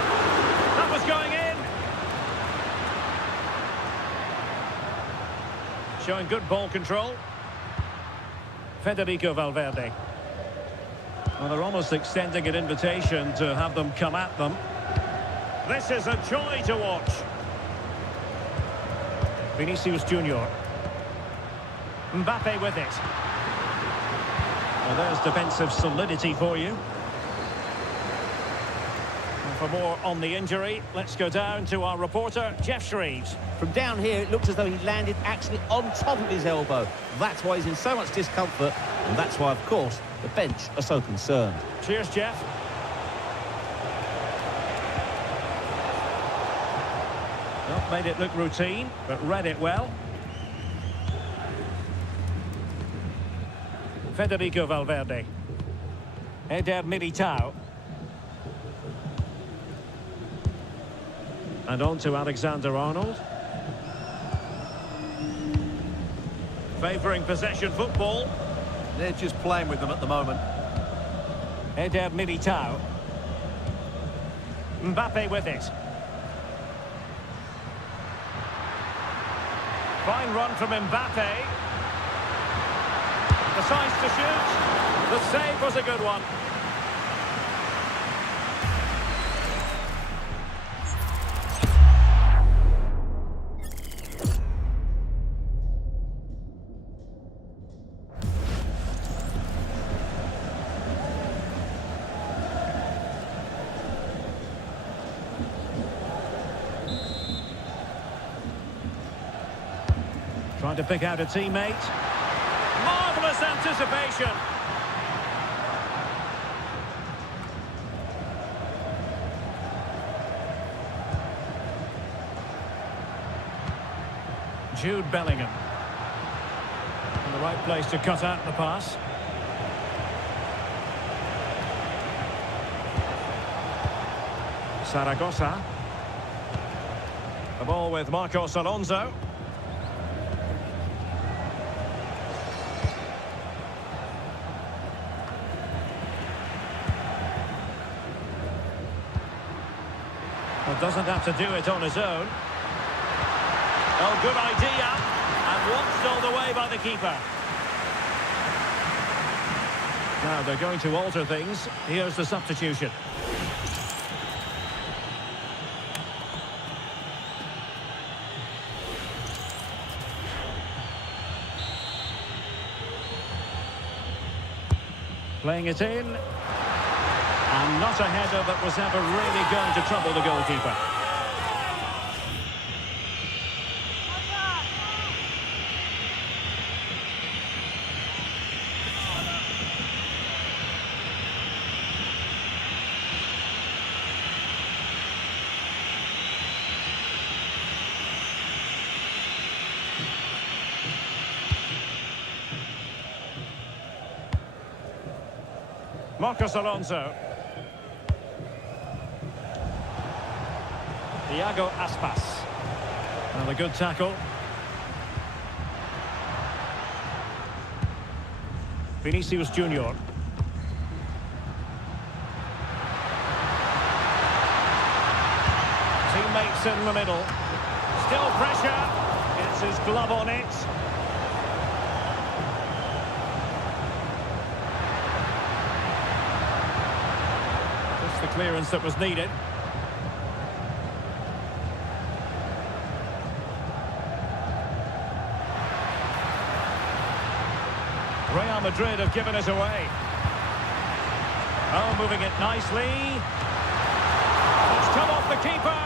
That was going in. Showing good ball control. Federico Valverde. Well, they're almost extending an invitation to have them come at them. This is a joy to watch. Vinicius Junior. Mbappe with it. Well, there's defensive solidity for you. And for more on the injury, let's go down to our reporter, Jeff Shreves. From down here, it looked as though he landed actually on top of his elbow. That's why he's in so much discomfort, and that's why, of course, the bench are so concerned. Cheers, Jeff. Well, made it look routine, but read it well. Federico Valverde. Eder Militao. And on to Alexander-Arnold. Favouring possession football. They're just playing with them at the moment. Eder Militao. Mbappe with it. Fine run from Mbappe. The size to shoot. The save was a good one. Trying to pick out a teammate. Marvellous anticipation. Jude Bellingham. In the right place to cut out the pass. Zaragoza. The ball with Marcos Alonso. Well, doesn't have to do it on his own. Oh, good idea. And watched all the way by the keeper. Now they're going to alter things. Here's the substitution. Playing it in. And not a header that was ever really going to trouble the goalkeeper. Marcos Alonso. Iago Aspas. And a good tackle. Vinicius Junior. in the middle. Still pressure. It's his glove on it. Just the clearance that was needed. Real Madrid have given it away. Oh, moving it nicely. It's come off the keeper.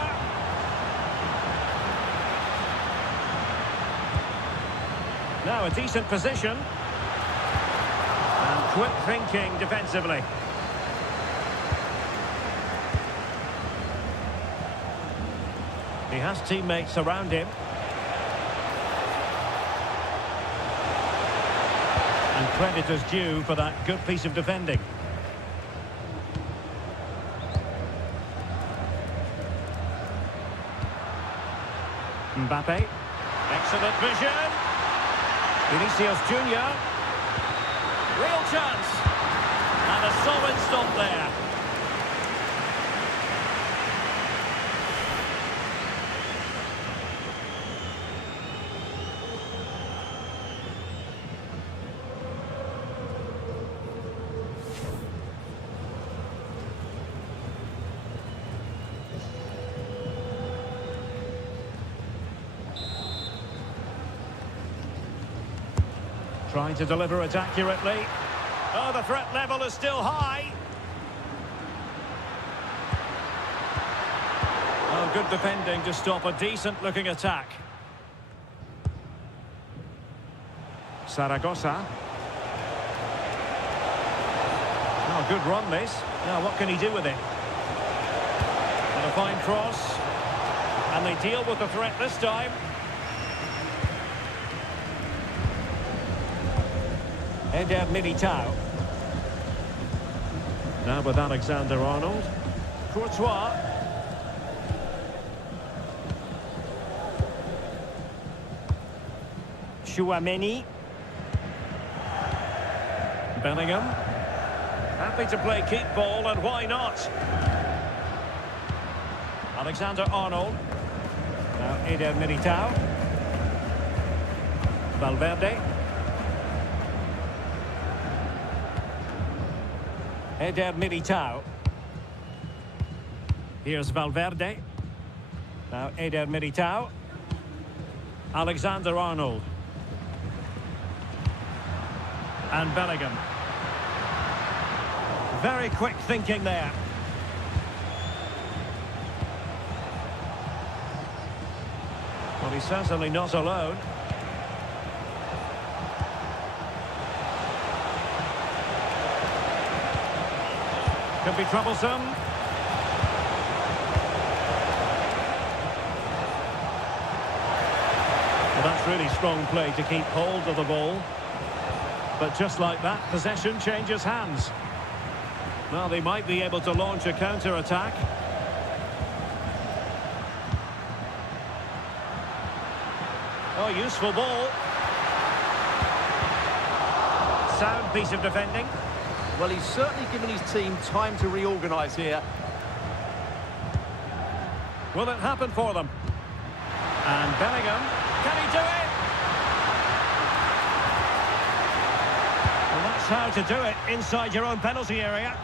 Now a decent position. And quick thinking defensively. He has teammates around him. And credit is due for that good piece of defending. Mbappe. Excellent vision. Vinicius Junior. Real chance. And a solid stop there. Trying to deliver it accurately. Oh, the threat level is still high. Oh, good defending to stop a decent-looking attack. Zaragoza. Oh, good run this. Now, what can he do with it? And a fine cross. And they deal with the threat this time. Eder Militao. Now with Alexander-Arnold. Courtois. Chouameni. Bellingham. Happy to play keep ball, and why not? Alexander-Arnold. Now Eder Militao. Valverde. Eder Militao. Here's Valverde. Now Eder Militao. Alexander-Arnold. And Bellingham. Very quick thinking there. Well, he's certainly not alone. Could be troublesome. Well, that's really strong play to keep hold of the ball. But just like that, possession changes hands. Well, they might be able to launch a counter-attack. Oh, useful ball. Sound piece of defending. Well, he's certainly given his team time to reorganise here. Will it happen for them? And Bellingham, can he do it? Well, that's how to do it inside your own penalty area.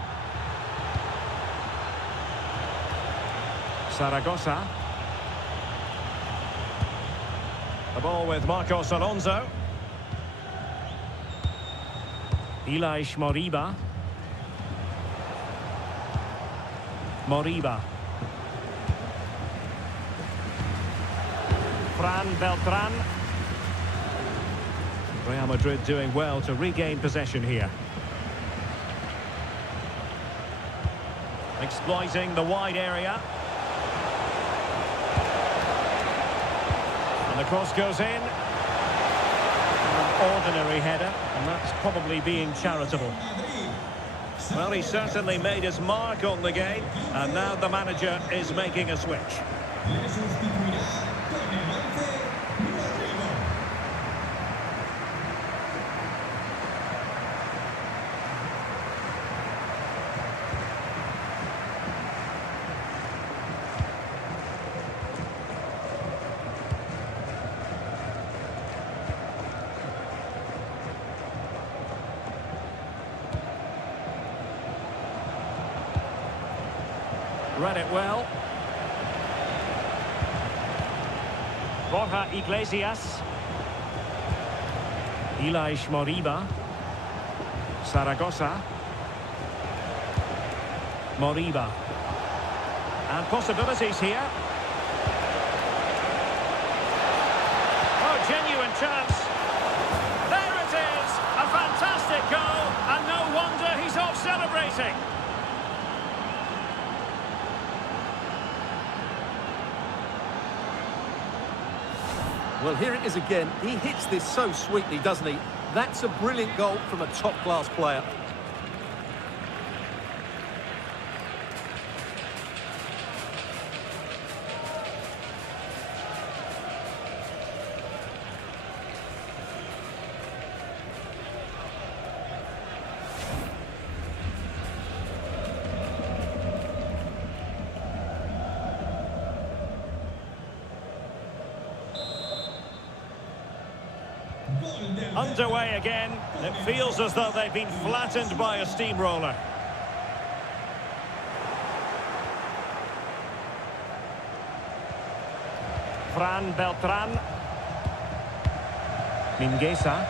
Zaragoza. The ball with Marcos Alonso. Ilaix Moriba. Moriba. Fran Beltran. Real Madrid doing well to regain possession here. Exploiting the wide area. And the cross goes in. An ordinary header, and that's probably being charitable. Well, he certainly made his mark on the game, and now the manager is making a switch. Read it well. Borja Iglesias. Ilaix Moriba. Zaragoza. Moriba. And possibilities here. Oh, genuine chance. There it is! A fantastic goal, and no wonder he's off celebrating. Well, here it is again. He hits this so sweetly, doesn't he? That's a brilliant goal from a top-class player. Underway again. It feels as though they've been flattened by a steamroller. Fran Beltran. Mingueza.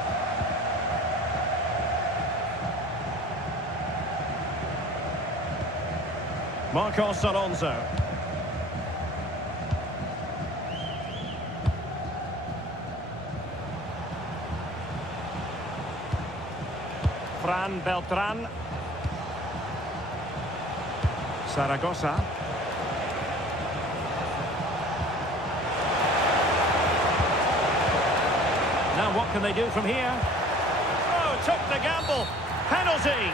Marcos Alonso. Fran Beltran. Zaragoza. Now what can they do from here? Oh, took the gamble. Penalty.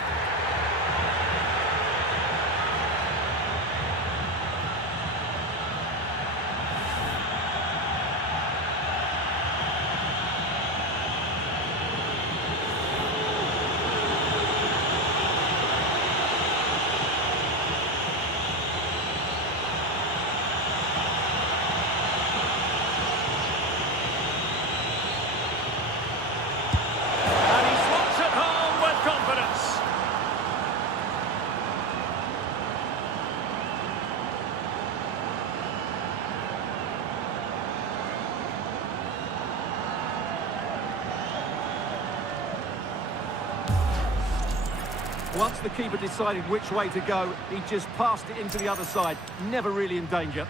Once the keeper decided which way to go, he just passed it into the other side. Never really in danger.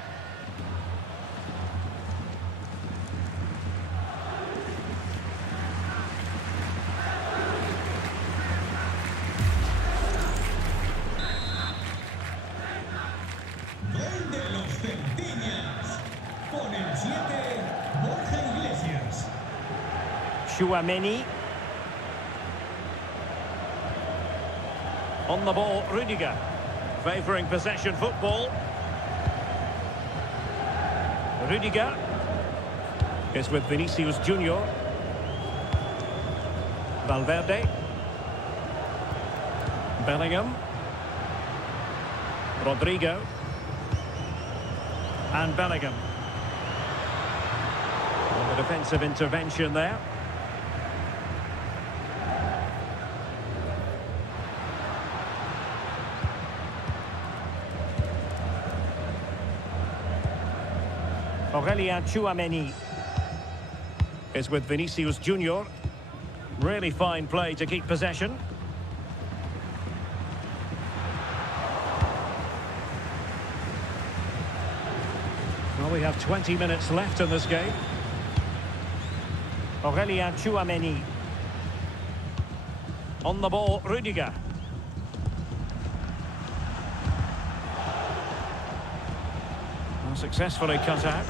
Gol de los Celtiñas. Con el 7, Borja Iglesias. Tchouaméni. On the ball, Rudiger, favouring possession football. Rudiger is with Vinicius Junior. Valverde. Bellingham. Rodrigo. And Bellingham. And the defensive intervention there. Aurelien Tchouaméni is with Vinicius Junior. Really fine play to keep possession. Well, we have 20 minutes left in this game. Aurelien Tchouaméni. On the ball, Rudiger. Well, successfully cut out.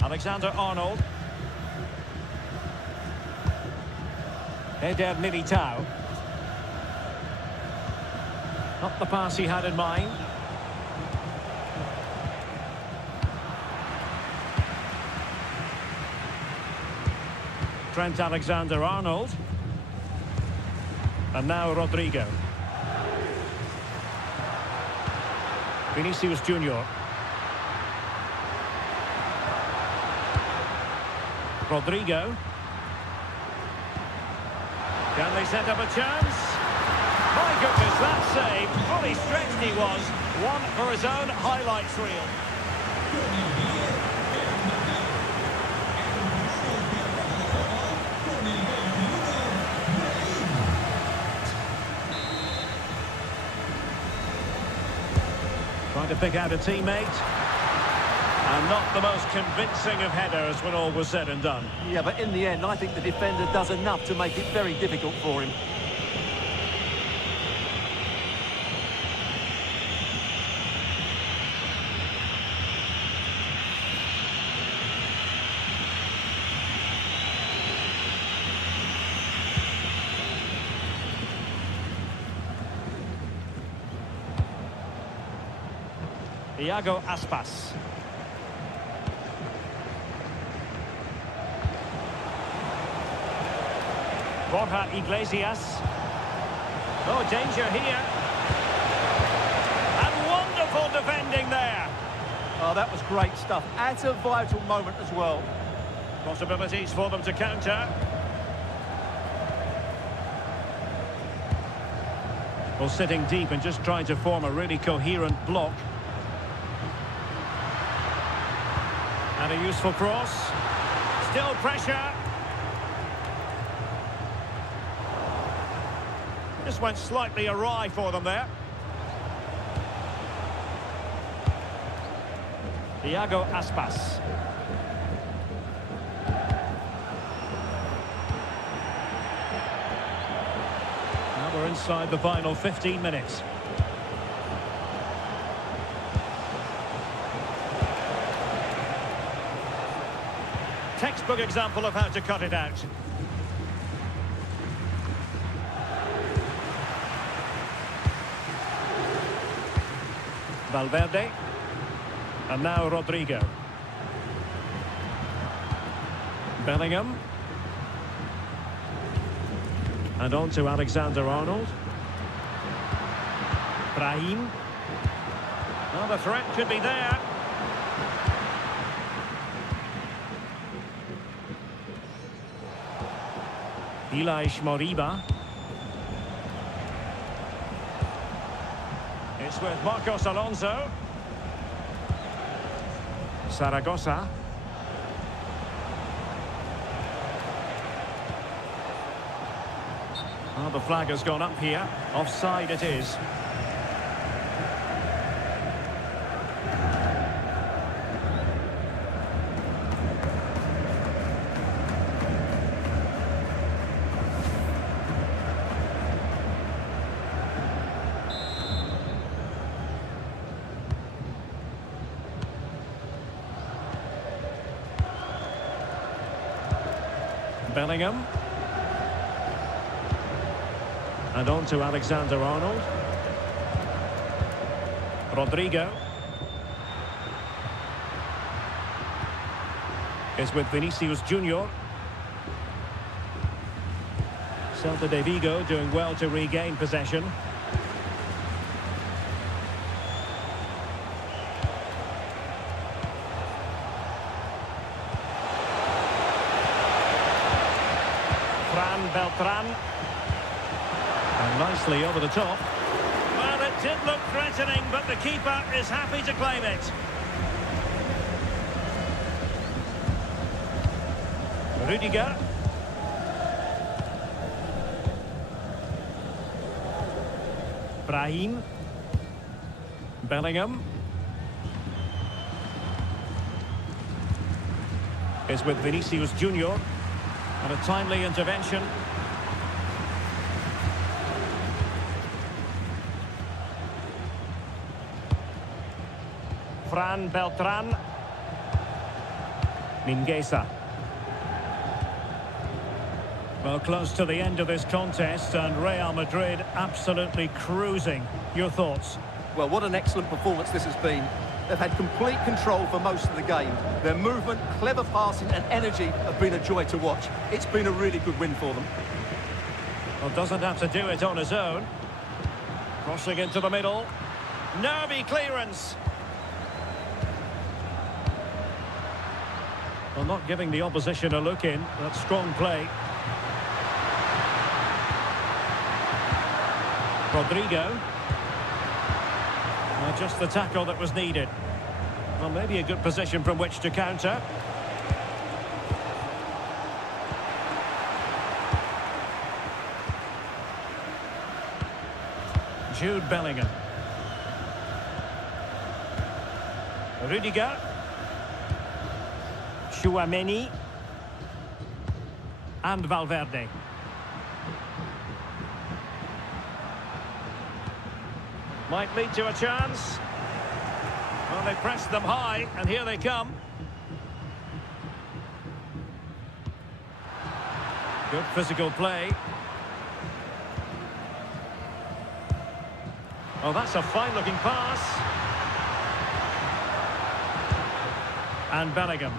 Alexander-Arnold. Eder Militao. Not the pass he had in mind. Trent Alexander-Arnold. And now Rodrigo. Vinicius Junior. Rodrigo. Can they set up a chance? My goodness, that save. Fully stretched he was. One for his own highlights reel. Trying to pick out a teammate. And not the most convincing of headers when all was said and done. Yeah, but in the end, I think the defender does enough to make it very difficult for him. Iago Aspas. Borja Iglesias. Oh, danger here. And wonderful defending there. Oh, that was great stuff. At a vital moment as well. Possibilities for them to counter. Well, sitting deep and just trying to form a really coherent block. And a useful cross. Still pressure. Just went slightly awry for them there. Iago Aspas. Now we're inside the final 15 minutes. Textbook example of how to cut it out. Valverde. And now Rodrigo. Bellingham. And on to Alexander-Arnold. Brahim. Well, the threat could be there. Ilaix Moriba. It's with Marcos Alonso. Zaragoza. Well, the flag has gone up here. Offside it is. Bellingham. And on to Alexander-Arnold. Rodrigo. Is with Vinicius Junior. Celta de Vigo doing well to regain possession. Beltran. And nicely over the top. Well, it did look threatening, but the keeper is happy to claim it. Rudiger. Brahim. Bellingham. Is with Vinicius Junior. And a timely intervention. Fran Beltran. Mingueza. Well, close to the end of this contest, and Real Madrid absolutely cruising. Your thoughts? Well, what an excellent performance this has been. They've had complete control for most of the game. Their movement, clever passing and energy have been a joy to watch. It's been a really good win for them. Well, doesn't have to do it on his own. Crossing into the middle. Nervy clearance. Well, not giving the opposition a look in. That's strong play. Rodrigo. Just the tackle that was needed. Well, maybe a good position from which to counter. Jude Bellingham. Rudiger. Chouameni. And Valverde. Might lead to a chance. Well, they pressed them high, and here they come. Good physical play. Oh, that's a fine-looking pass. And Bellingham.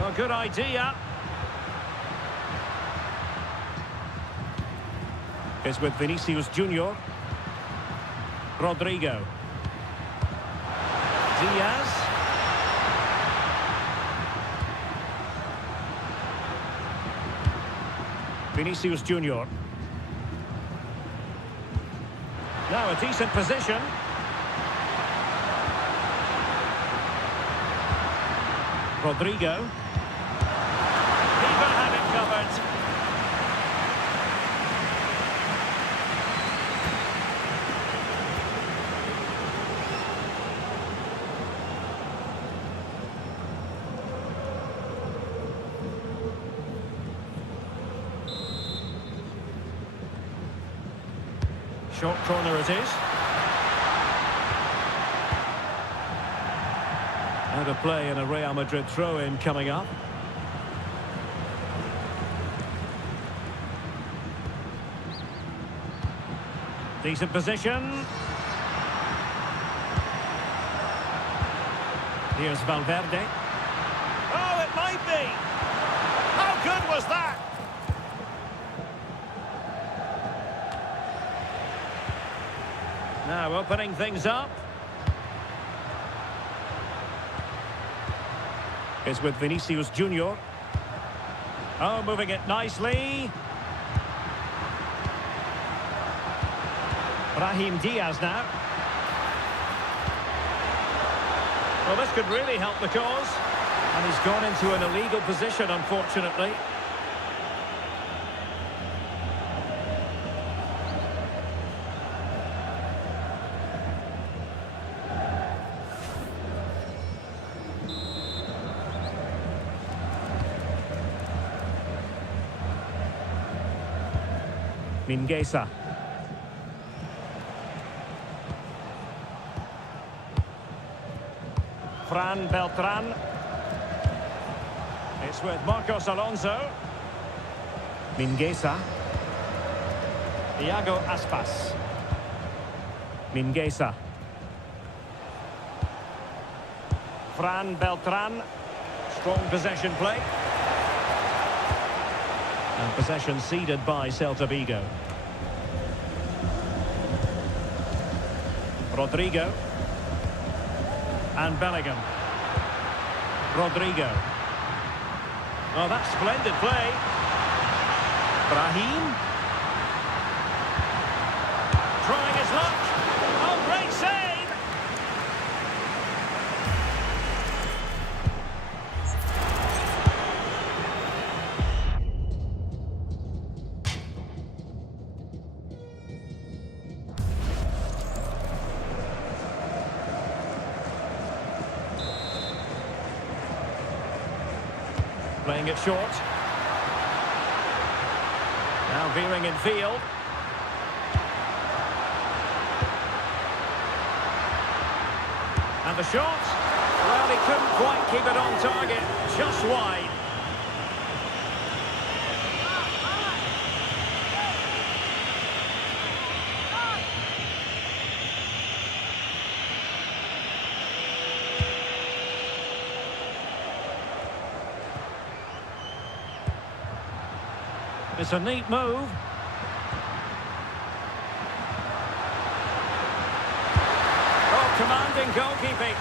Oh, good idea. It's with Vinicius Junior. Rodrigo. Diaz. Vinicius Junior. Now a decent position. Rodrigo. Keeper had it covered. Short corner it is. Out of play and a Real Madrid throw-in coming up. Decent position. Here's Valverde. Oh, it might be! How good was that? Now opening things up. It's with Vinicius Junior. Oh, moving it nicely. Brahim Diaz now. Well, this could really help the cause. And he's gone into an illegal position, unfortunately. Mingueza. Fran Beltran. It's with Marcos Alonso. Mingueza. Iago Aspas. Mingueza. Fran Beltran. Strong possession play. And possession ceded by Celta Vigo. Rodrigo. And Bellingham. Rodrigo. Oh, that's splendid play. Brahim. Trying his luck. Oh, great save! Playing it short. Now veering in field. And the shot. Well, he couldn't quite keep it on target. Just wide. It's a neat move. Oh, commanding goalkeeping.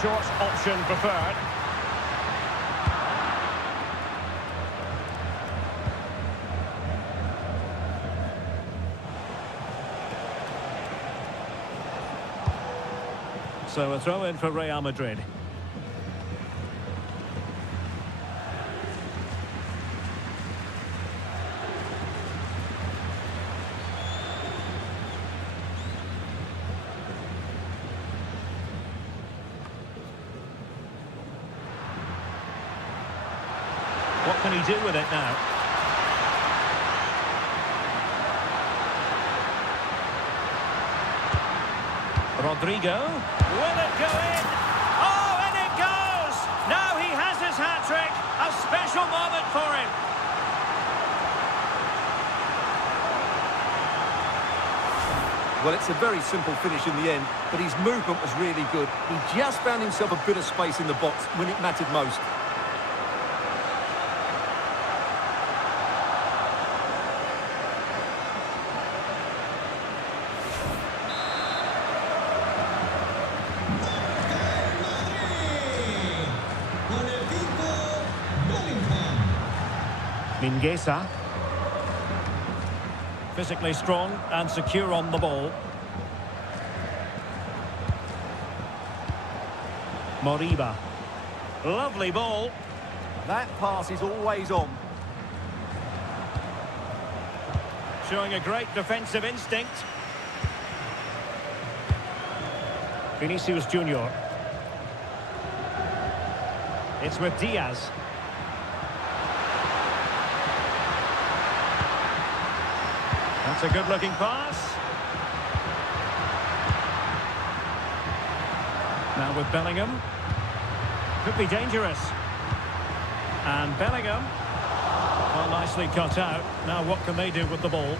short option preferred. So a throw in for Real Madrid. What can he do with it now? Rodrigo. Will it go in? Oh, and it goes! Now he has his hat-trick. A special moment for him. Well, it's a very simple finish in the end, but his movement was really good. He just found himself a bit of space in the box when it mattered most. Con el Vigo, Mingueza. Physically strong and secure on the ball. Moriba. Lovely ball. That pass is always on. Showing a great defensive instinct. Vinicius Junior. It's with Diaz. That's a good-looking pass. Now with Bellingham. Could be dangerous. And Bellingham. Well, nicely cut out. Now what can they do with the ball?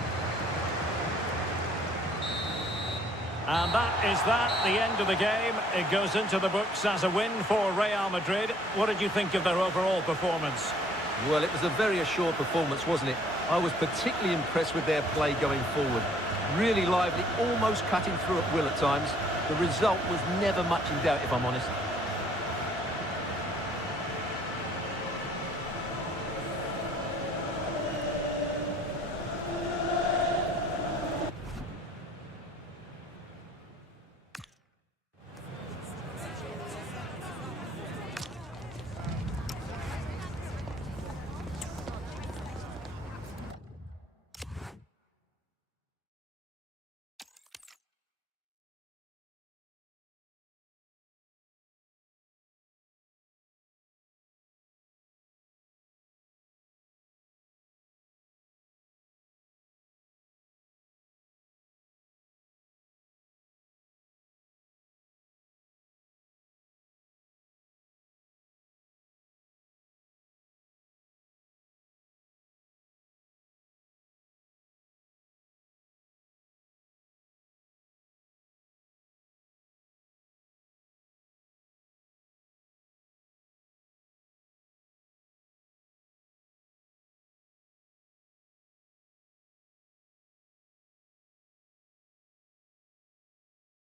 And that is that, the end of the game. It goes into the books as a win for Real Madrid. What did you think of their overall performance? Well, it was a very assured performance, wasn't it? I was particularly impressed with their play going forward. Really lively, almost cutting through at will at times. The result was never much in doubt, if I'm honest.